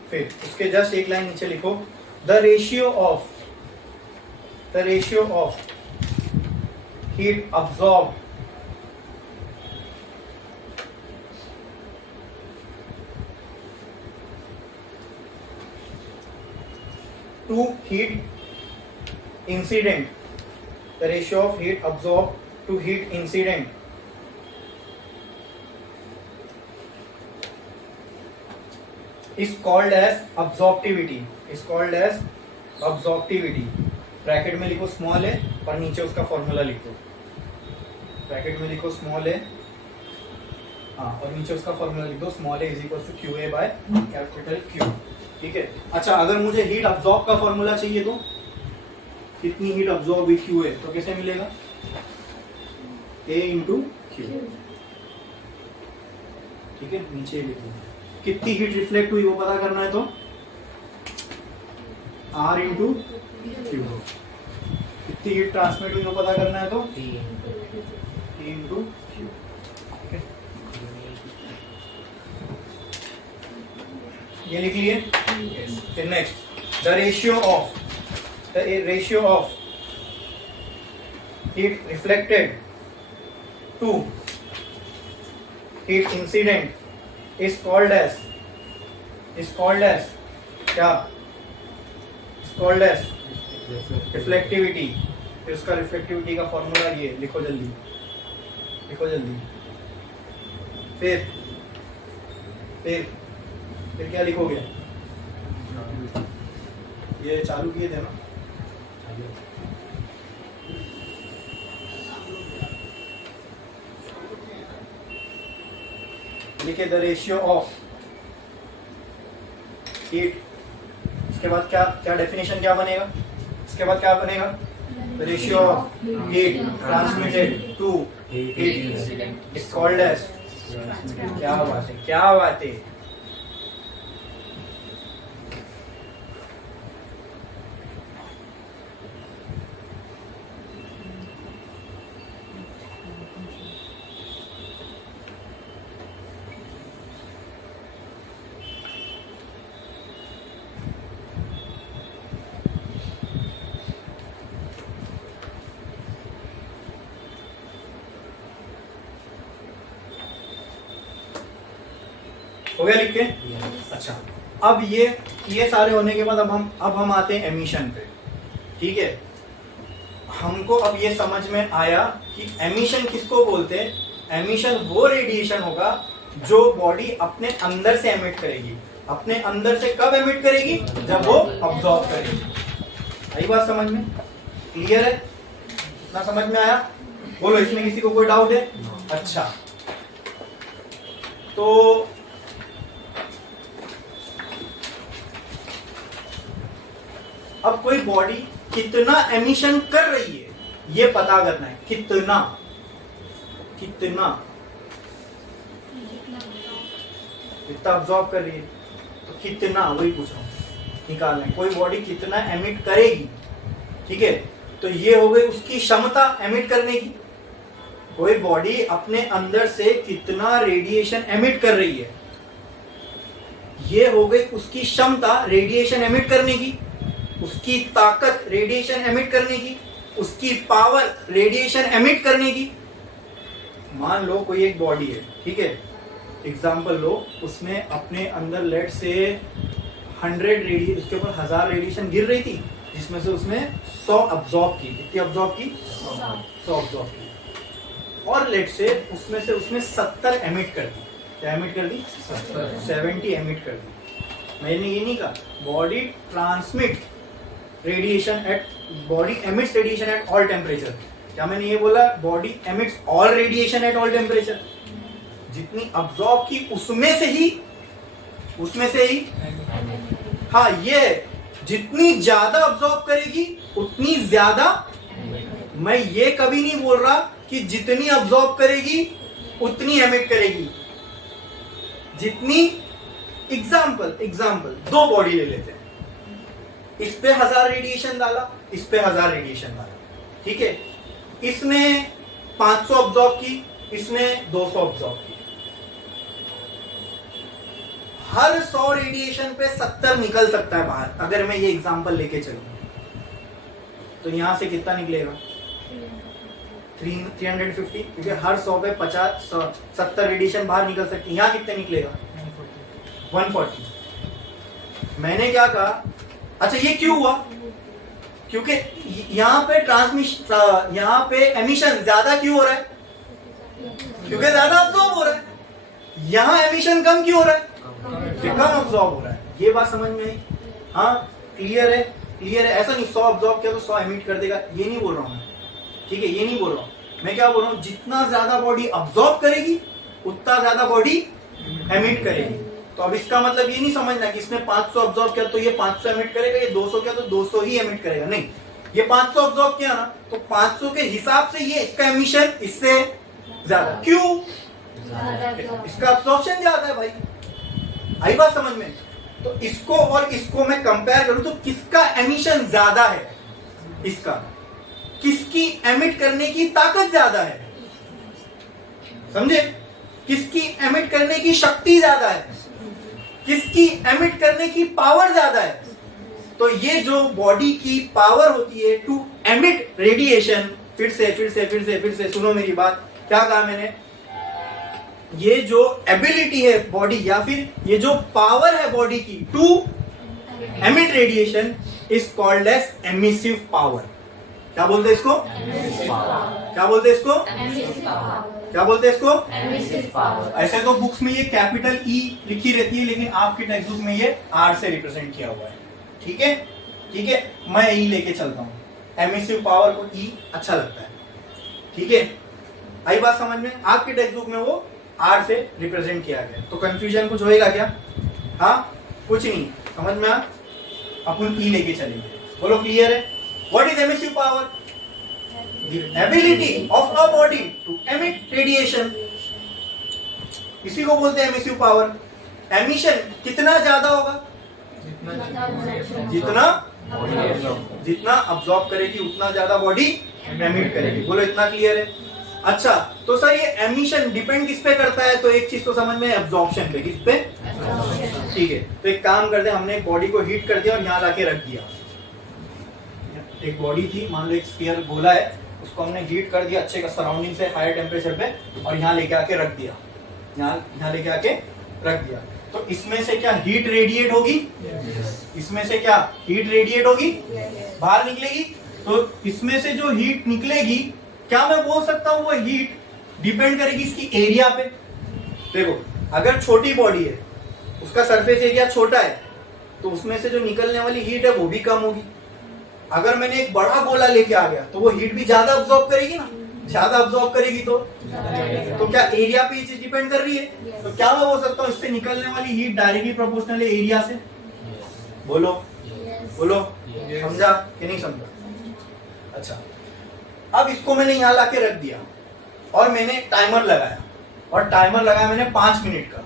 फिर उसके जस्ट एक लाइन नीचे लिखो, the ratio of heat absorb to heat incident, the ratio of heat absorbed to heat incident is called as absorptivity, is called as absorptivity. Bracket में लिखो स्मॉल है और नीचे उसका फॉर्मूला लिखो, ब्रैकेट में लिखो स्मॉल है, हाँ, और नीचे उसका फॉर्मूला लिख दो, स्मॉल है is equal to Q A by capital Q. ठीक है। अच्छा, अगर मुझे हीट अब्सॉर्ब का फॉर्मूला चाहिए तो कितनी heat absorb with Q A, तो कैसे मिलेगा? ए इंटू क्यू। ठीक है, नीचे लिखो। कितनी हीट रिफ्लेक्ट हुई वो पता करना है तो आर इंटू क्यू। कितनी हीट ट्रांसमिट हुई वो पता करना है तो टी इंटू क्यू। ये लिख लिए। फिर next, the ratio of heat reflected to heat incident is called as क्या? Is called as reflectivity. फिर उसका रिफ्लेक्टिविटी का फॉर्मूला ये लिखो जल्दी, लिखो जल्दी। फिर क्या लिखोगे? ये चालू किए थे ना? लिखे द रेशियो ऑफ हीट। इसके बाद क्या डेफिनेशन क्या बनेगा? इसके बाद क्या बनेगा? The ratio of heat transmitted to heat incident is called as. क्या बात है, क्या बात है। हो गया लिख के? अच्छा, अब ये सारे होने के बाद अब हम आते हैं एमिशन पे। ठीक है, हमको अब ये समझ में आया कि एमिशन किसको बोलते हैं। एमिशन वो रेडिएशन होगा जो बॉडी अपने अंदर से एमिट करेगी। अपने अंदर से कब एमिट करेगी? जब वो अब्सॉर्ब करेगी। आई बात समझ में? क्लियर है? इतना समझ में आया? बोलो, इसमें किसी को कोई डाउट है? अच्छा, तो अब कोई बॉडी कितना एमिशन कर रही है ये पता करना है। कितना जितना अब्सॉर्ब कर रही है तो कितना, वही पूछ रहा हूं, निकालना है। कोई बॉडी कितना एमिट करेगी। ठीक है, तो ये हो गई उसकी क्षमता एमिट करने की। कोई बॉडी अपने अंदर से कितना रेडिएशन एमिट कर रही है, ये हो गई उसकी क्षमता रेडिएशन एमिट करने की, उसकी ताकत रेडिएशन एमिट करने की, उसकी पावर रेडिएशन एमिट करने की। मान लो कोई एक बॉडी है, ठीक है, एग्जांपल लो, उसने अपने अंदर लेट से 100 रेडिएशन, उसके ऊपर 1000 रेडिएशन गिर रही थी, जिसमें से उसने 100 अब्सॉर्ब की। कितनी अब्सॉर्ब की? 100 अब्सॉर्ब की। और लेट से उसने 70 एमिट कर दी। क्या एमिट कर दी? 70 एमिट कर दी। मैंने ये नहीं कहा body transmit radiation at, body emits radiation at all temperature. क्या मैंने ये बोला? Body emits all radiation at all temperature. जितनी अब्सॉर्ब की उसमें से ही हाँ, ये जितनी ज्यादा अब्सॉर्ब करेगी उतनी ज्यादा। मैं ये कभी नहीं बोल रहा कि जितनी अब्सॉर्ब करेगी उतनी एमिट करेगी। जितनी, एग्जाम्पल 2 बॉडी ले लेते हैं, इस पे 1000 रेडिएशन डाला, इस पे 1000 रेडिएशन डाला, ठीक है, इसने 500 अब्सॉर्ब की, इसने 200 अब्सॉर्ब की। हर 100 रेडिएशन पे 70 निकल सकता है बाहर। अगर मैं ये एग्जांपल लेके चलूं तो यहां से कितना निकलेगा? 350, क्योंकि हर 100 पे 70 रेडिएशन बाहर निकल सकती है। यहां कितने निकलेगा? 140। मैंने क्या कहा अच्छा ये क्यों हुआ? क्योंकि यहाँ पे यहाँ पे एमिशन ज्यादा क्यों हो रहा है? क्योंकि ज्यादा अब्सॉर्ब हो रहा है। यहाँ एमिशन कम क्यों हो रहा है? कम अब्सॉर्ब हो रहा है। ये बात समझ में आई? हाँ, क्लियर है? क्लियर है? ऐसा नहीं 100 अब्सॉर्ब किया तो 100 एमिट कर देगा, ये नहीं बोल रहा हूँ मैं, ठीक है? ये नहीं बोल रहा हूँ मैं। क्या बोल रहा हूँ, जितना ज्यादा बॉडी अब्सॉर्ब करेगी उतना ज्यादा बॉडी एमिट करेगी। तो अब इसका मतलब ये नहीं समझना कि इसने 500 अब्सॉर्ब किया तो ये 500 एमिट करेगा, ये 200 किया तो 200 ही एमिट करेगा, नहीं। ये 500 अब्सॉर्ब किया ना तो 500 के हिसाब से ये इसका एमिशन इससे ज्यादा। क्यों? इसका अब्सॉर्प्शन ज्यादा है भाई। आई बात समझ में? तो इसको और इसको मैं कंपेयर करूं तो किसका एमिशन ज्यादा है? इसका। किसकी एमिट करने की ताकत ज्यादा है? समझे? किसकी एमिट करने की शक्ति ज्यादा है? किसकी एमिट करने की पावर ज्यादा है? तो ये जो बॉडी की पावर होती है टू एमिट रेडिएशन, फिर से सुनो मेरी बात, क्या कहा मैंने? ये जो एबिलिटी है बॉडी या फिर ये जो पावर है बॉडी की to emit radiation is called as emissive power. क्या बोलते हैं इसको? क्या बोलते हैं इसको? क्या बोलते हैं इसको? ऐसे तो बुक्स में ये कैपिटल ई लिखी रहती है, लेकिन आपके टेक्स्ट बुक में ये आर से रिप्रेजेंट किया हुआ है। ठीक है? ठीक है, मैं ई लेके चलता हूँ। एमिसिव पावर को ई अच्छा लगता है। ठीक है, आई बात समझ में? आपके टेक्स्ट बुक में वो आर से रिप्रेजेंट किया गया। तो कंफ्यूजन कुछ होएगा क्या? हाँ, कुछ नहीं। समझ में आ? अपन ई लेके चलेंगे। बोलो क्लियर है? What is emissive power? The ability of a body to emit radiation, इसी को बोलते हैं एमिसिव पावर। एमिशन कितना ज्यादा होगा? जितना अब्सॉर्ब करेगी उतना ज्यादा बॉडी एमिट करेगी। बोलो इतना क्लियर है? अच्छा, तो सर ये एमिशन डिपेंड किस पे करता है? तो एक चीज तो समझ में, एब्जॉर्प्शन पे। किस पे? ठीक है, तो एक काम करते हैं, हमने एक बॉडी को हीट कर दिया और यहाँ लाके रख दिया। एक बॉडी थी, मान लो एक स्फीयर गोला है, उसको हमने हीट कर दिया अच्छे का सराउंडिंग से हायर टेम्परेचर पे, और यहाँ लेके आके रख दिया। यहाँ लेके आके रख दिया। तो इसमें से क्या हीट रेडिएट होगी? इसमें से क्या हीट रेडिएट होगी? बाहर निकलेगी। तो इसमें से जो हीट निकलेगी, क्या मैं बोल सकता हूँ वो हीट डिपेंड करेगी इसकी एरिया पे? देखो, अगर छोटी बॉडी है, उसका सरफेस एरिया छोटा है, तो उसमें से जो निकलने वाली हीट है वो भी कम होगी। अगर मैंने एक बड़ा गोला लेके आ गया तो वो हीट भी ज्यादा अब्सॉर्ब करेगी ना। ज्यादा अब्सॉर्ब करेगी तो क्या एरिया पे ये चीज डिपेंड कर रही है? तो क्या मैं बोल सकता हूँ इससे निकलने वाली हीट डायरेक्टली प्रोपोर्शनल है एरिया से? बोलो बोलो, समझा कि नहीं समझा? अच्छा, अब इसको मैंने यहाँ लाके रख दिया और मैंने टाइमर लगाया, और टाइमर लगाया मैंने 5 मिनट का।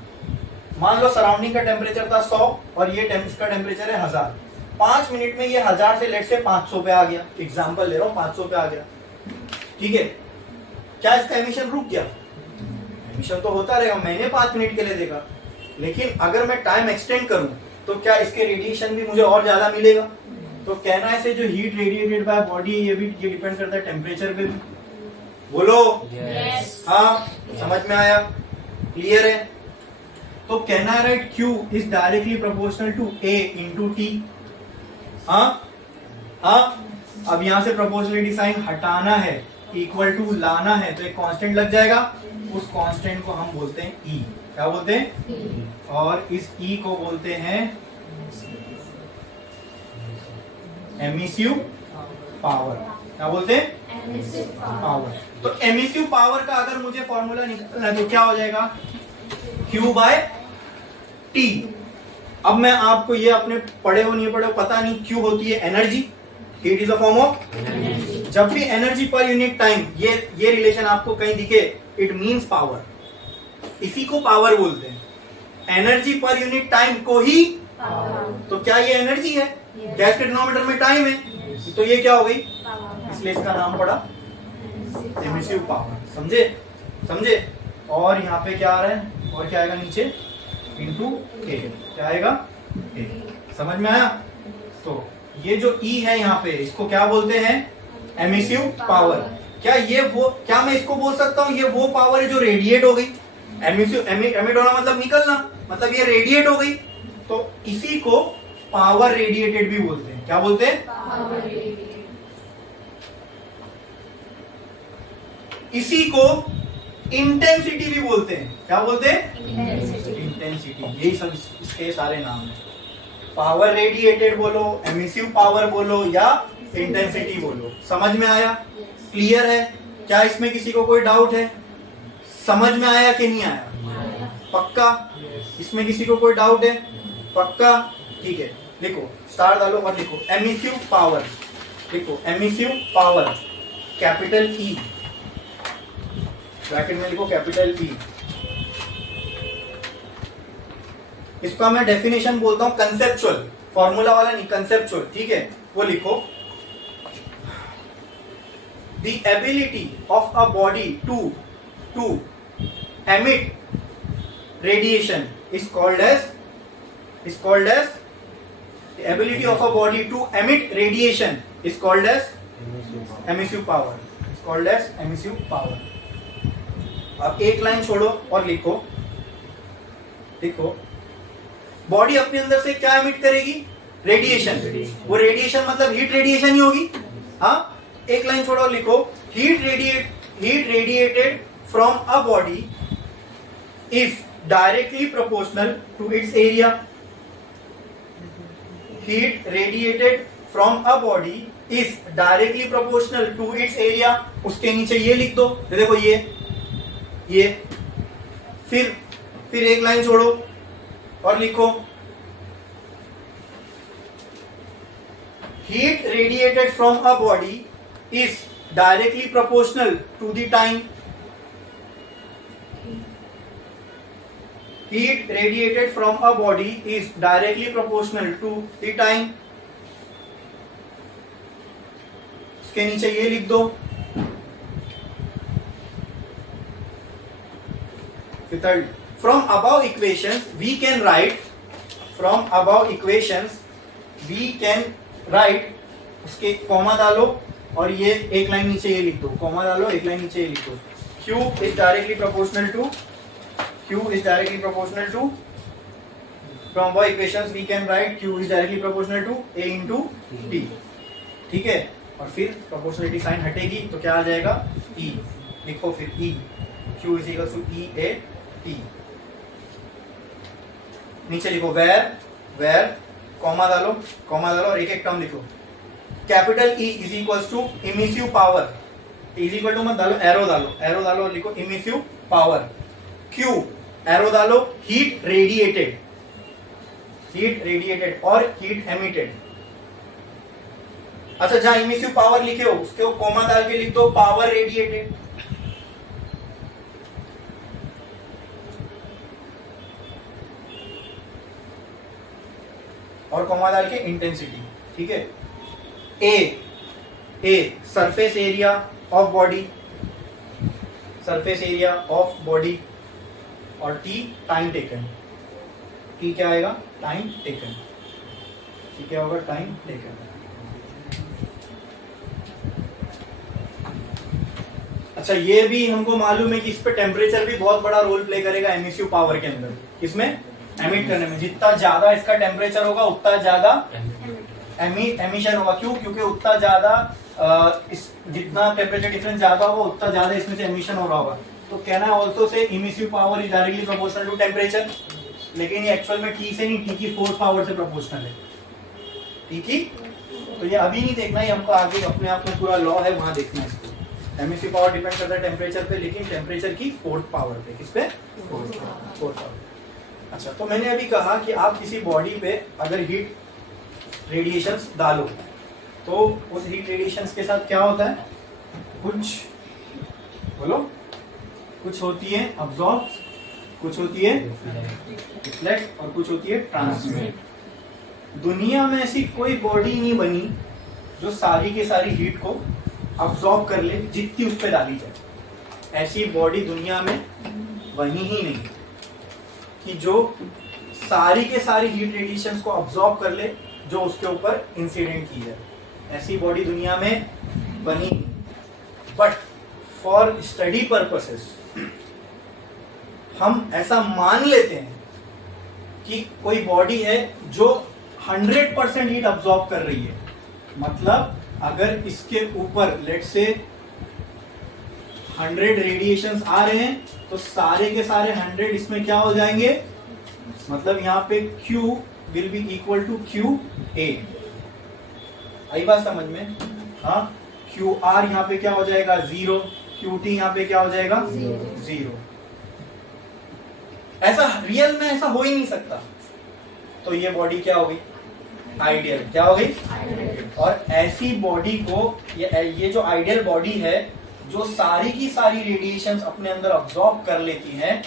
मान लो सराउंडिंग का टेम्परेचर था 100 और ये इसका टेम्परेचर है 1000। 5 मिनट में ये 1000 से लेट से 500 पे आ गया। एग्जाम्पल ले रहा हूँ, 500 पे आ गया। ठीक है, क्या इसका एमिशन रुक गया? एमिशन तो होता रहेगा। मैंने 5 मिनट के लिए देखा, लेकिन अगर मैं टाइम एक्सटेंड करूं तो क्या इसके रेडिएशन भी मुझे और ज्यादा मिलेगा? तो कहना है से जो हीट रेडिएटेड बाय बॉडी ये डिपेंड करता है टेम्परेचर पे भी। बोलो yes. हाँ, समझ में आया? क्लियर है? तो कहना है right, Q is directly proportional to A into T। हाँ, अब यहां से प्रोपोर्शनलिटी साइन हटाना है, इक्वल टू लाना है, तो एक कांस्टेंट लग जाएगा। उस कांस्टेंट को हम बोलते हैं E। क्या बोलते हैं? E। और इस E को बोलते हैं एमिसिव पावर। क्या बोलते हैं? पावर। तो एमिसिव पावर का अगर मुझे फॉर्मूला निकालना है तो क्या हो जाएगा? Q by T। अब मैं आपको ये अपने पढ़े हो नहीं पढ़े हो पता नहीं, Q होती है energy, heat is a form of energy. जब भी एनर्जी पर यूनिट टाइम ये रिलेशन आपको कहीं दिखे, इट मींस पावर। इसी को पावर बोलते हैं। एनर्जी पर यूनिट टाइम को ही तो क्या ये एनर्जी है? गैस के डिनोमिनेटर में टाइम है, तो ये क्या हो गई? इसलिए इसका नाम पड़ा एमिसिव पावर। समझे? समझे? और यहाँ पे क्या आ रहा है? और क्या आएगा नीचे? इंटू के। क्या आएगा? के। समझ में आया? तो ये जो E है यहाँ पे, इसको क्या बोलते हैं? Emissive power. क्या मैं इसको बोल सकता हूँ ये वो पावर है जो रेडिएट हो गई? एमिट होना मतलब निकलना, मतलब ये रेडिएट हो गई। तो इसी को पावर रेडिएटेड भी बोलते हैं। क्या बोलते हैं? Power radiated. इसी को इंटेंसिटी भी बोलते हैं। क्या बोलते हैं? इंटेंसिटी। इंटेंसिटी। यही सब इसके सारे नाम हैं। पावर रेडिएटेड बोलो, एमिसिव पावर बोलो या इंटेंसिटी बोलो। समझ में आया? क्लियर है? क्या इसमें किसी को कोई डाउट है? समझ में आया कि नहीं आया? पक्का? इसमें किसी को कोई डाउट है? पक्का? ठीक है, लिखो, स्टार डालो और लिखो एमिसिव पावर। लिखो emissive power, capital E, bracket में लिखो कैपिटल ई। इसका मैं डेफिनेशन बोलता हूं कंसेप्चुअल, फॉर्मूला वाला नहीं, कंसेप्चुअल। ठीक है, वो लिखो, the ability of a body to emit radiation is called as the ability of a body to emit radiation is called as emissive power, is called as emissive power। अब एक लाइन छोड़ो और लिखो, बॉडी अपने अंदर से क्या एमिट करेगी? रेडिएशन। वो रेडिएशन मतलब हीट रेडिएशन ही होगी। हाँ, एक लाइन छोड़ो और लिखो, heat radiated from a body is directly proportional to its area. Heat radiated from a body is directly proportional to its area. उसके नीचे ये लिख दो, देखो ये फिर एक लाइन छोड़ो और लिखो, heat radiated from a body is directly proportional to the time। Heat radiated from a body is directly proportional to the time। उसके नीचे ये लिख दो। Third, from above equations we can write उसके कॉमा डालो और ये एक लाइन नीचे ये लिख दो, कॉमा डालो, एक लाइन नीचे ये लिख दो, Q is directly proportional to from above equations we can write Q is directly proportional to A into T। ठीक है, और फिर प्रोपोर्शनलिटी साइन हटेगी तो क्या आ जाएगा? E। लिखो फिर E, Q is equal to E A T। नीचे लिखो वेर कॉमा डालो और एक एक टर्म लिखो। Capital E is equal to emissive power, is equal to मत डालो, एरो डालो और लिखो इमिसिव पावर। Q एरो डालो, हीट रेडिएटेड और हीट एमिटेड। अच्छा, जहां इमिसिव पावर लिखे हो उसके कॉमा डाल के लिख दो पावर रेडिएटेड। और कॉमा डाल के इंटेंसिटी। ठीक है, a surface area of body और टी टाइम टेकन। टी क्या आएगा? Time taken. टी क्या होगा? Time taken. अच्छा, ये भी हमको मालूम है कि इस पे टेम्परेचर भी बहुत बड़ा रोल प्ले करेगा एमिसिव पावर के अंदर। इसमें एमिट करने में जितना ज्यादा इसका टेम्परेचर होगा उतना ज्यादा एमिशन होगा। क्यों? क्योंकि उतना ज्यादा जितना टेम्परेचर डिफरेंस ज्यादा होगा उतना ज्यादा इसमें से एमिशन हो रहा होगा। तो कहना है ऑल्सो से emissive power is directly proportional to temperature, लेकिन ये एक्चुअल में टी से नहीं, टी की फोर्थ पावर से प्रोपोर्शनल है। ठीक है, तो ये अभी नहीं देखना है, हमको आगे अपने आप में पूरा लॉ है वहां देखना है इसको। एमिसिव पावर डिपेंड करता है टेम्परेचर पे, लेकिन टेम्परेचर की फोर्थ पावर पे। किस पे? Fourth power. अच्छा, तो मैंने अभी कहा कि आप किसी बॉडी पे अगर हीट रेडिएशंस डालो तो उस हीट रेडिएशंस के साथ क्या होता है? कुछ होती है अब्सॉर्ब, कुछ होती है रिफ्लेक्ट और कुछ होती है ट्रांसमिट। दुनिया में ऐसी कोई बॉडी नहीं बनी जो सारी की सारी हीट को अब्सॉर्ब कर ले जितनी उस पर डाली जाए। ऐसी बॉडी दुनिया में बनी ही नहीं कि जो सारी के सारी हीट रेडिएशंस को अब्सॉर्ब कर ले जो उसके ऊपर इंसिडेंट की जाए। ऐसी बॉडी दुनिया में बनी। बट फॉर स्टडी पर्पसेस हम ऐसा मान लेते हैं कि कोई बॉडी है जो 100% हीट अब्सॉर्ब कर रही है। मतलब अगर इसके ऊपर लेट से 100 रेडिएशंस आ रहे हैं तो सारे के सारे 100 इसमें क्या हो जाएंगे, मतलब यहाँ पे Q will be equal to QA। आई बात समझ में? हाँ, QR यहाँ पे क्या हो जाएगा 0, QT यहाँ पे क्या हो जाएगा 0। ऐसा रियल में ऐसा हो ही नहीं सकता। तो ये बॉडी क्या हो गई, आइडियल। क्या हो गई? और ऐसी बॉडी को, ये जो आइडियल बॉडी है जो सारी की सारी रेडिएशंस अपने अंदर अब्सॉर्ब कर लेती है,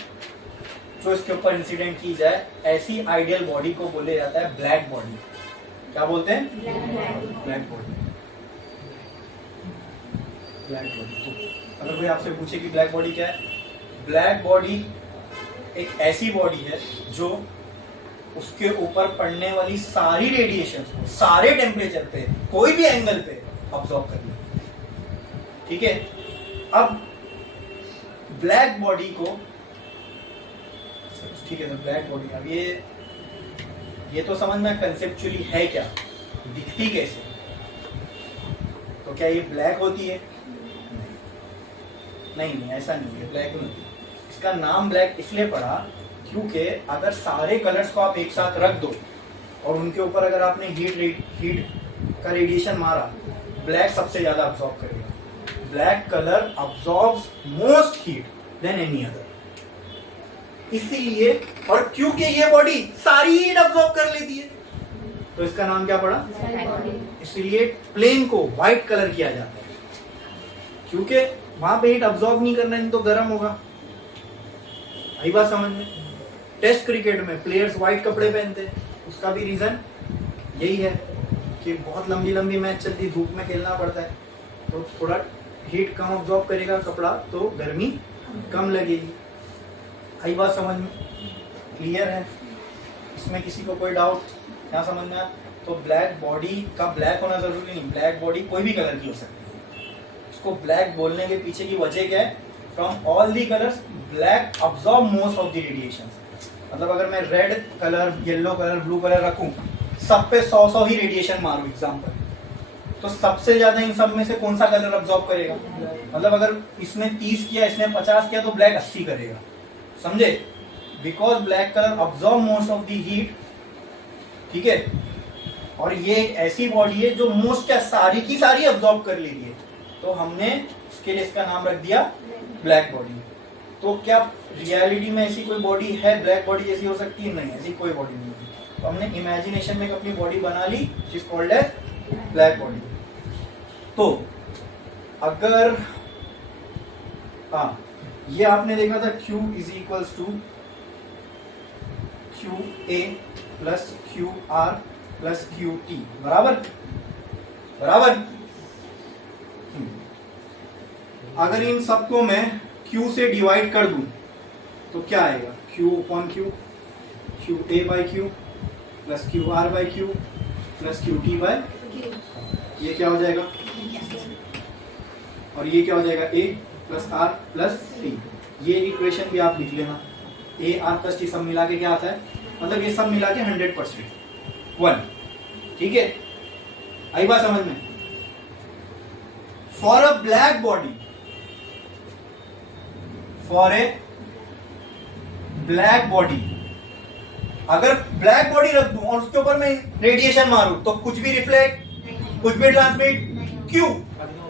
जो इसके ऊपर इंसिडेंट की जाए, ऐसी आइडियल बॉडी को बोले जाता है ब्लैक बॉडी। क्या बोलते हैं? Black body. Black body. तो अगर कोई आपसे पूछे कि ब्लैक बॉडी क्या है, ब्लैक बॉडी एक ऐसी बॉडी है जो उसके ऊपर पड़ने वाली सारी रेडिएशन सारे टेम्परेचर पे, कोई भी एंगल पे अब्सॉर्ब कर लेती है। ठीक है, अब ब्लैक बॉडी को, ठीक है, तो ब्लैक बॉडी, अब ये तो समझ में कंसेप्चुअली है क्या, दिखती कैसे? तो क्या ये ब्लैक होती है? नहीं, ऐसा नहीं है, ब्लैक नहीं। इसका नाम ब्लैक इसलिए पड़ा क्योंकि अगर सारे कलर्स को आप एक साथ रख दो और उनके ऊपर अगर आपने हीट का रेडिएशन मारा, ब्लैक सबसे ज्यादा अब्सॉर्ब करेगा। Black colour absorbs most heat than any other. इसीलिए, और क्योंकि ये बॉडी सारी हीट अब्सॉर्ब कर लेती है, तो इसका नाम क्या पड़ा? इसलिए प्लेन को व्हाइट कलर किया जाता है, क्योंकि वहां पे हीट अब्सॉर्ब नहीं करना है, तो गर्म होगा। आई बात समझ में? टेस्ट क्रिकेट में प्लेयर्स व्हाइट कपड़े पहनते हैं, उसका भी रीजन यही है कि बहुत लंबी लंबी मैच चलती, धूप में खेलना पड़ता है, तो थोड़ा हीट कम अब्सॉर्ब करेगा कपड़ा, तो गर्मी कम लगेगी। आई बात समझ में? क्लियर है? इसमें किसी को कोई डाउट? क्या समझ में? तो ब्लैक बॉडी का ब्लैक होना जरूरी नहीं, ब्लैक बॉडी कोई भी कलर की हो सकती है। इसको ब्लैक बोलने के पीछे की वजह क्या है? From all the colours black absorb most of the radiation. मतलब अगर मैं red colour, yellow colour, blue colour रखूं, सब पे 100 ही रेडिएशन मारूं एग्जांपल, तो सबसे ज्यादा इन सब में से कौन सा कलर अब्सॉर्ब करेगा? मतलब अगर इसने 30 किया, इसने 50 किया, तो ब्लैक 80 करेगा। समझे? Because black colour absorb most of the heat. ठीक है, और ये एक ऐसी बॉडी है जो मोस्ट क्या सारी की सारी अब्सॉर्ब कर लेती है, तो हमने इसके लिए इसका नाम रख दिया ब्लैक बॉडी। तो क्या रियलिटी में ऐसी कोई बॉडी है ब्लैक बॉडी जैसी हो सकती है? नहीं, ऐसी कोई बॉडी नहीं है। तो हमने इमेजिनेशन में अपनी बॉडी बना ली, which is called as black body. तो अगर ये आपने देखा था Q is equals to QA plus QR plus QT, बराबर बराबर। अगर इन सबको मैं Q से डिवाइड कर दूं तो क्या आएगा? Q upon Q, QA by Q plus QR by Q plus QT by, ये क्या हो जाएगा? और ये क्या हो जाएगा? A plus R plus T। ये इक्वेशन भी आप लिख लेना। A R प्लस T सब मिला के क्या आता है? मतलब ये सब मिला के 100% 1। ठीक है, आई बात समझ में? For a black body, for a black body, अगर ब्लैक बॉडी रख दूं और उसके ऊपर मैं रेडिएशन मारूं तो कुछ भी रिफ्लेक्ट, कुछ भी ट्रांसमिट, क्यों?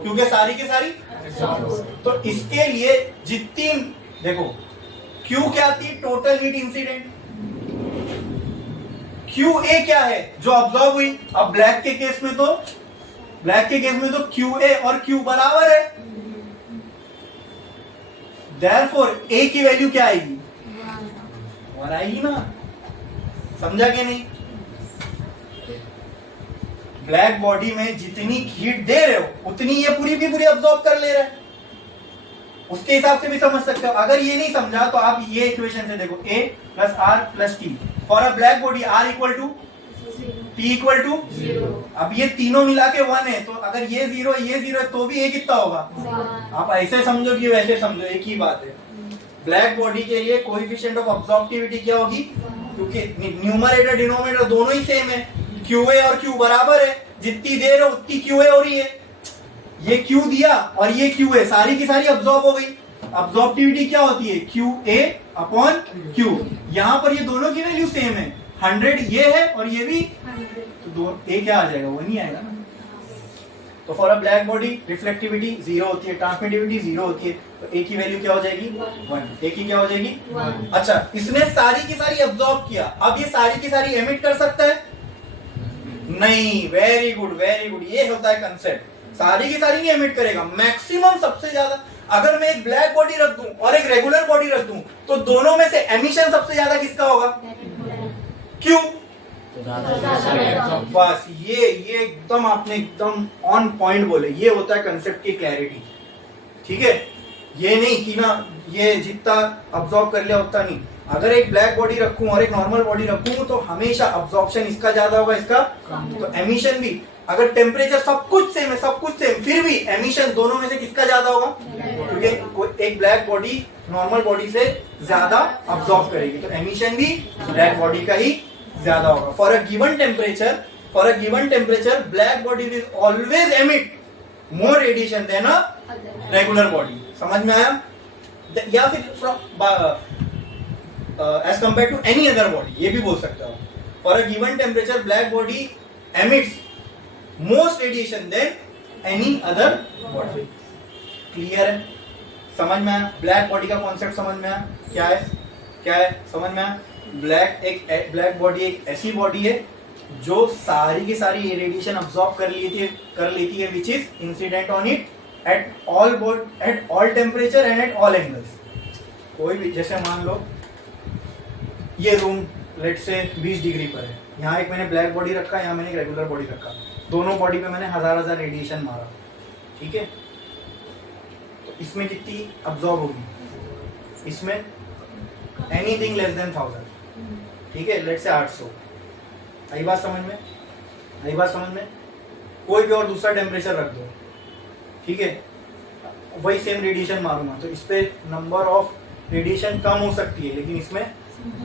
क्योंकि सारी की सारी। तो इसके लिए जितनी, देखो क्यू क्या थी? Total heat incident. QA क्या है? जो ऑब्जर्व हुई। अब ब्लैक के केस में तो QA और Q बराबर है, देयरफॉर A की वैल्यू क्या आएगी? 1 आएगी ना। समझा कि नहीं? ब्लैक बॉडी में जितनी हीट दे रहे हो उतनी ये पूरी की पूरी अब्सॉर्ब कर ले रहा है। उसके हिसाब से भी समझ सकते हो। अगर ये नहीं समझा तो आप ये इक्वेशन से देखो, A plus R plus T for a black body, R equal to T equal to 0। अब ये तीनों मिला के 1 है, तो अगर ये 0 है तो भी A कितना होगा? आप ऐसे समझो कि वैसे समझो, एक ही बात है। ब्लैक बॉडी के लिए कोएफिशिएंट ऑफ अब्सॉर्प्टिविटी क्या होगी? क्योंकि न्यूमरेटर डिनोमिनेटर दोनों ही सेम है, QA और Q बराबर है, जितनी देर है उतनी QA हो रही है। ये Q दिया और ये Q है, सारी की सारी अब्सॉर्ब हो गई। अब्सॉर्प्टिविटी क्या होती है? QA upon Q। यहां पर ये दोनों की वैल्यू सेम है, 100 ये है और ये भी, तो दो ए क्या आ जाएगा? वो नहीं आएगा ना। तो for a black body reflectivity 0 होती है, ट्रांसमिटिविटी 0 होती है, तो ए की वैल्यू क्या हो जाएगी? 1। ए की क्या हो जाएगी? 1। अच्छा, इसने सारी की सारी अब्सॉर्ब किया, अब ये सारी की सारी एमिट कर सकता है? नहीं। वेरी गुड, वेरी गुड, ये होता है कंसेप्ट। सारी की सारी नहीं एमिट करेगा, मैक्सिमम सबसे ज्यादा। अगर मैं एक ब्लैक बॉडी रख दूं और एक रेगुलर बॉडी रख दूं, तो दोनों में से एमिशन सबसे ज्यादा किसका होगा? क्यों? बस ये एकदम आपने एकदम ऑन पॉइंट बोले। ये होता है कंसेप्ट की क्लैरिटी। ठीक है, ये नहीं कि ना ये जितना अब्सॉर्ब कर लिया उतना नहीं। अगर एक ब्लैक बॉडी रखूं और एक नॉर्मल बॉडी रखूं, तो हमेशा अब्सॉर्प्शन इसका ज्यादा होगा, इसका तो एमिशन भी। अगर टेम्परेचर सब कुछ सेम है, सब कुछ सेम, फिर भी एमिशन दोनों में से किसका ज्यादा होगा? क्योंकि एक ब्लैक बॉडी नॉर्मल बॉडी से ज्यादा अब्सॉर्ब करेगी, तो एमिशन भी ब्लैक बॉडी का ही ज्यादा होगा। For a given temperature black body will always emit more radiation than a regular body. समझ में आया? या फिर as compare to any other body, ये भी बोल सकते हो। For a given temperature black body emits most radiation than any other body. Clear है? समझ में आया? ब्लैक बॉडी का कॉन्सेप्ट समझ में आया? क्या है समझ में आया? ब्लैक बॉडी एक ऐसी बॉडी है जो सारी की सारी रेडिएशन अब्सॉर्ब कर लेती है which is incident on it at all temperature and at all angles. कोई भी, जैसे मान लो ये रूम लेट से 20 डिग्री पर है, यहाँ एक मैंने ब्लैक बॉडी रखा, यहाँ मैंने एक रेगुलर बॉडी रखा, दोनों बॉडी पे मैंने हजार रेडिएशन मारा। ठीक है, तो इसमें कितनी अब्सॉर्ब होगी? इसमें एनीथिंग लेस देन 1000। ठीक है, लेट से 800। आई बात समझ में? कोई भी और दूसरा टेम्परेचर रख दो, ठीक है, वही सेम रेडिएशन मारूंगा, तो इस पे नंबर ऑफ रेडिएशन कम हो सकती है, लेकिन इसमें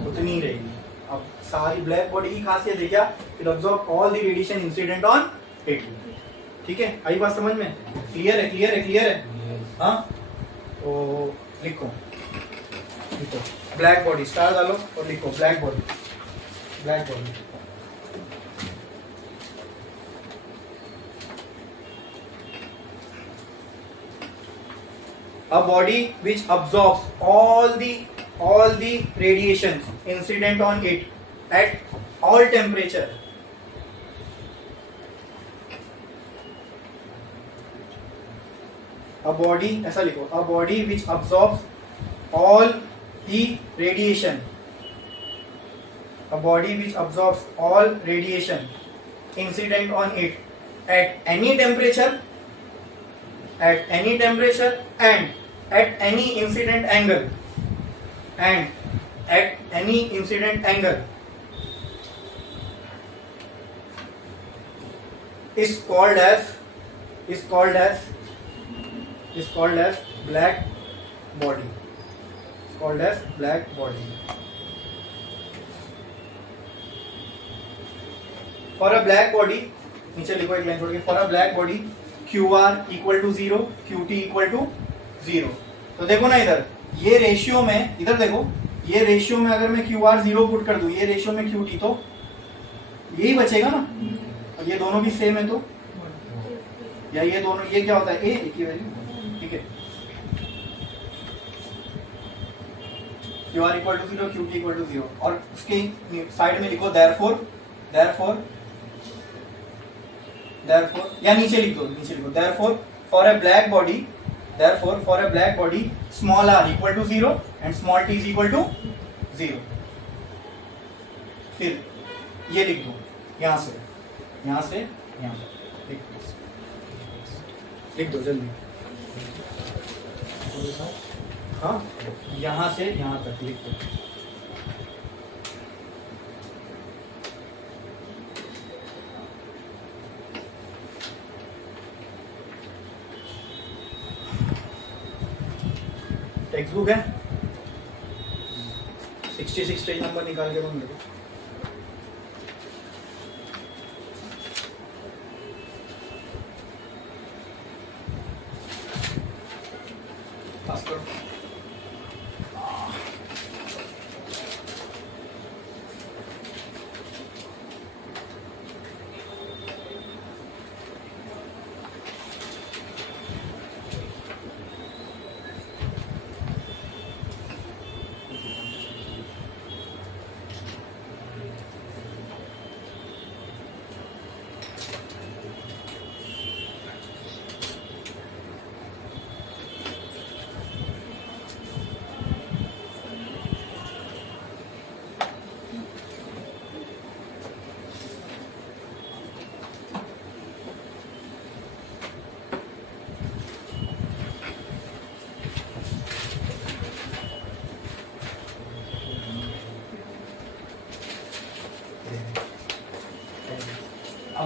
उतनी ही रहेगी। अब सारी ब्लैक बॉडी की खासियत है क्या? It absorb all the radiation incident on it. ठीक है, आई बात समझ में? क्लियर है? हाँ, तो लिखो ब्लैक बॉडी, स्टार डालो और लिखो black body. A body which absorbs all the radiations incident on it at all temperature. A body, ऐसा लिखो, a body which absorbs all the radiation. A body which absorbs all radiation incident on it at any temperature and at any incident angle is called as black body. For a black body, नीचे लिखो एक लाइन छोड़ के, for a black body QR equal to 0, QT equal to 0। तो देखो ना इधर, ये रेशियो में, इधर देखो, ये रेशियो में अगर मैं QR 0 पुट कर दूं, ये रेशियो में QT, तो यही बचेगा ना। और ये दोनों भी सेम है, तो या ये दोनों, ये क्या होता है? ए की वैल्यू। ठीक है, QR equal to 0, QT equal to 0, और उसके साइड में लिखो therefore या नीचे लिख दो, therefore for a black body small r equal to 0 and small t is equal to 0। फिर ये लिख दो, यहां से यहां लिख दो जल्दी। हाँ, यहां से यहां तक लिख दो। टेक्स्ट बुक है, 66 पेज नंबर निकाल के तुम देखो।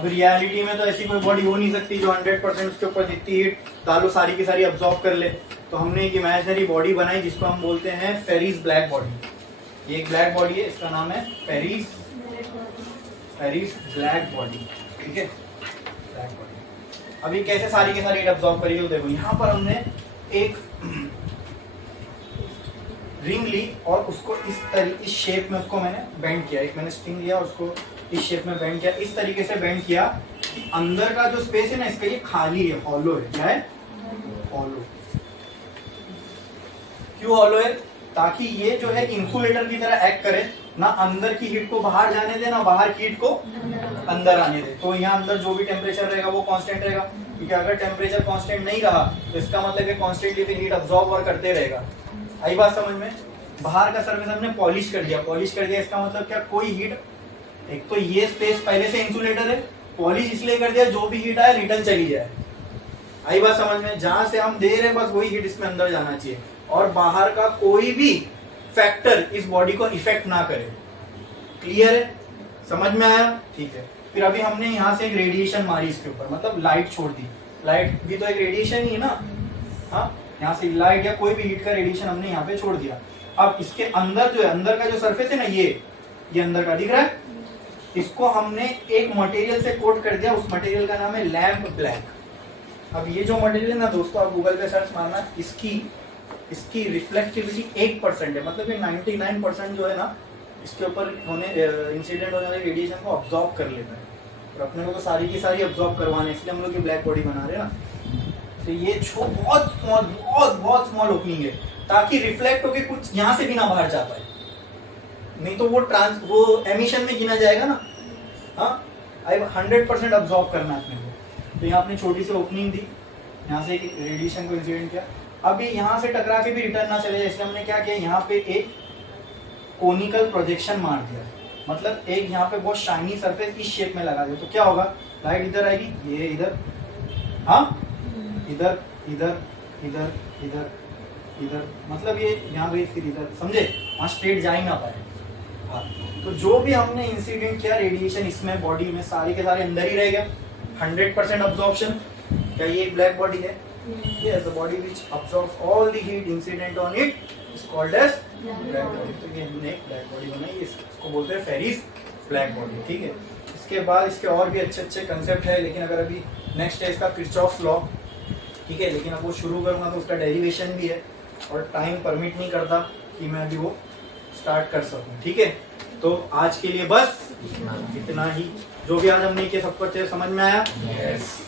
अब रियलिटी में तो ऐसी कोई बॉडी हो नहीं सकती जो 100% उसके ऊपर जितनी हीट डालो सारी की सारी अब्सॉर्ब कर ले। तो हमने एक इमेजिनरी बॉडी बनाई जिसको हम बोलते हैं फेरिस ब्लैक बॉडी। ये एक ब्लैक बॉडी है, इसका नाम है फेरिस ब्लैक बॉडी, ठीक है, ब्लैक बॉडी। अभी कैसे सारी की सारी हीट अब्सॉर्ब करिए, देखो यहाँ पर हमने एक रिंग ली और उसको इस शेप में उसको मैंने बेंड किया। एक मैंने स्ट्रिंग लिया और उसको इस शेप में बेंड किया, इस तरीके से बेंड किया कि अंदर का जो स्पेस है ना इसका ये खाली है, हॉलो है। क्या है? हॉलो। क्यों हॉलो है? ताकि ये जो है इंसुलेटर की तरह एक्ट करे, ना अंदर की हीट को बाहर जाने दे ना बाहर की हीट को अंदर आने दे। तो यहाँ अंदर जो भी टेम्परेचर रहेगा वो कांस्टेंट रहेगा, क्योंकि अगर टेम्परेचर कांस्टेंट नहीं रहा तो इसका मतलब है कांस्टेंटली फिर हीट अब्सॉर्ब और करते रहेगा। आई बात समझ में? बाहर का सरफेस हमने पॉलिश कर दिया, पॉलिश कर दिया इसका मतलब क्या, कोई हीट, एक तो ये स्पेस पहले से इंसुलेटर है, पॉलिश इसलिए कर दिया जो भी हीट आए रिटर्न चली जाए। आई बात समझ में? जहां से हम दे रहे हैं बस वही हीट इसमें अंदर जाना चाहिए और बाहर का कोई भी फैक्टर इस बॉडी को इफेक्ट ना करे। क्लियर है? समझ में आया? ठीक है। फिर अभी हमने यहाँ से एक रेडिएशन मारी इसके ऊपर, मतलब लाइट छोड़ दी। लाइट भी तो एक रेडिएशन ही है ना, हाँ, यहाँ से लाइट या कोई भी हीट का रेडिएशन हमने यहाँ पे छोड़ दिया। अब इसके अंदर जो है, अंदर का जो सरफेस है ना, ये अंदर का दिख रहा है, इसको हमने एक मटेरियल से कोट कर दिया। उस मटेरियल का नाम है लैम्प ब्लैक। अब ये जो मटेरियल है ना दोस्तों, आप गूगल पे सर्च मारना, इसकी रिफ्लेक्टिविटी 1% है, मतलब ये 99% जो है ना इसके ऊपर होने इंसिडेंट होने वाले रेडिएशन को अब्सॉर्ब कर लेता है। और अपने को तो सारी की सारी अब्सॉर्ब करवाने, इसलिए हम लोग ये ब्लैक बॉडी बना रहे हैं ना। तो ये बहुत स्मॉल ओपनिंग है ताकि रिफ्लेक्ट होके कुछ यहाँ से भी ना बाहर जा पाए, नहीं तो वो एमिशन में गिना जाएगा ना। हाँ, 100% अब्सॉर्ब करना है अपने को। तो यहाँ अपने छोटी सी ओपनिंग दी, यहाँ से रेडिएशन को इंसिडेंट किया। अब ये यहाँ से टकरा के भी रिटर्न ना चले जाए, इसलिए हमने क्या किया, यहाँ पे एक कोनिकल प्रोजेक्शन मार दिया, मतलब एक यहाँ पे बहुत शाइनी सरफेस इस शेप में लगा दिया। तो क्या होगा, लाइट इधर आएगी, ये इधर, हाँ, इधर इधर इधर इधर इधर, मतलब ये यहाँ गई फिर इधर, समझे? वहाँ स्ट्रेट जा ही ना पाए। हाँ, तो जो भी हमने इंसिडेंट किया रेडिएशन इसमें बॉडी में सारे के सारे अंदर ही रह गया। 100% अब्जॉर्प्शन। क्या ये एक ब्लैक बॉडी है? Yes, the body which absorbs all the heat incident on it is called as black body। तो ये हमने एक ब्लैक बॉडी बनाई, इसको बोलते हैं फेरिस ब्लैक बॉडी, ठीक है। इसके बाद इसके और भी अच्छे अच्छे कंसेप्ट है, लेकिन अगर अभी नेक्स्ट है इसका किरचॉफ लॉ, ठीक है, लेकिन अब वो शुरू करूँगा तो उसका डेरिवेशन भी है और टाइम परमिट नहीं करता कि मैं अभी वो स्टार्ट कर सकूँ, ठीक है। तो आज के लिए बस इतना ही। जो भी आज हमने किया सबको अच्छे समझ में आया? yes।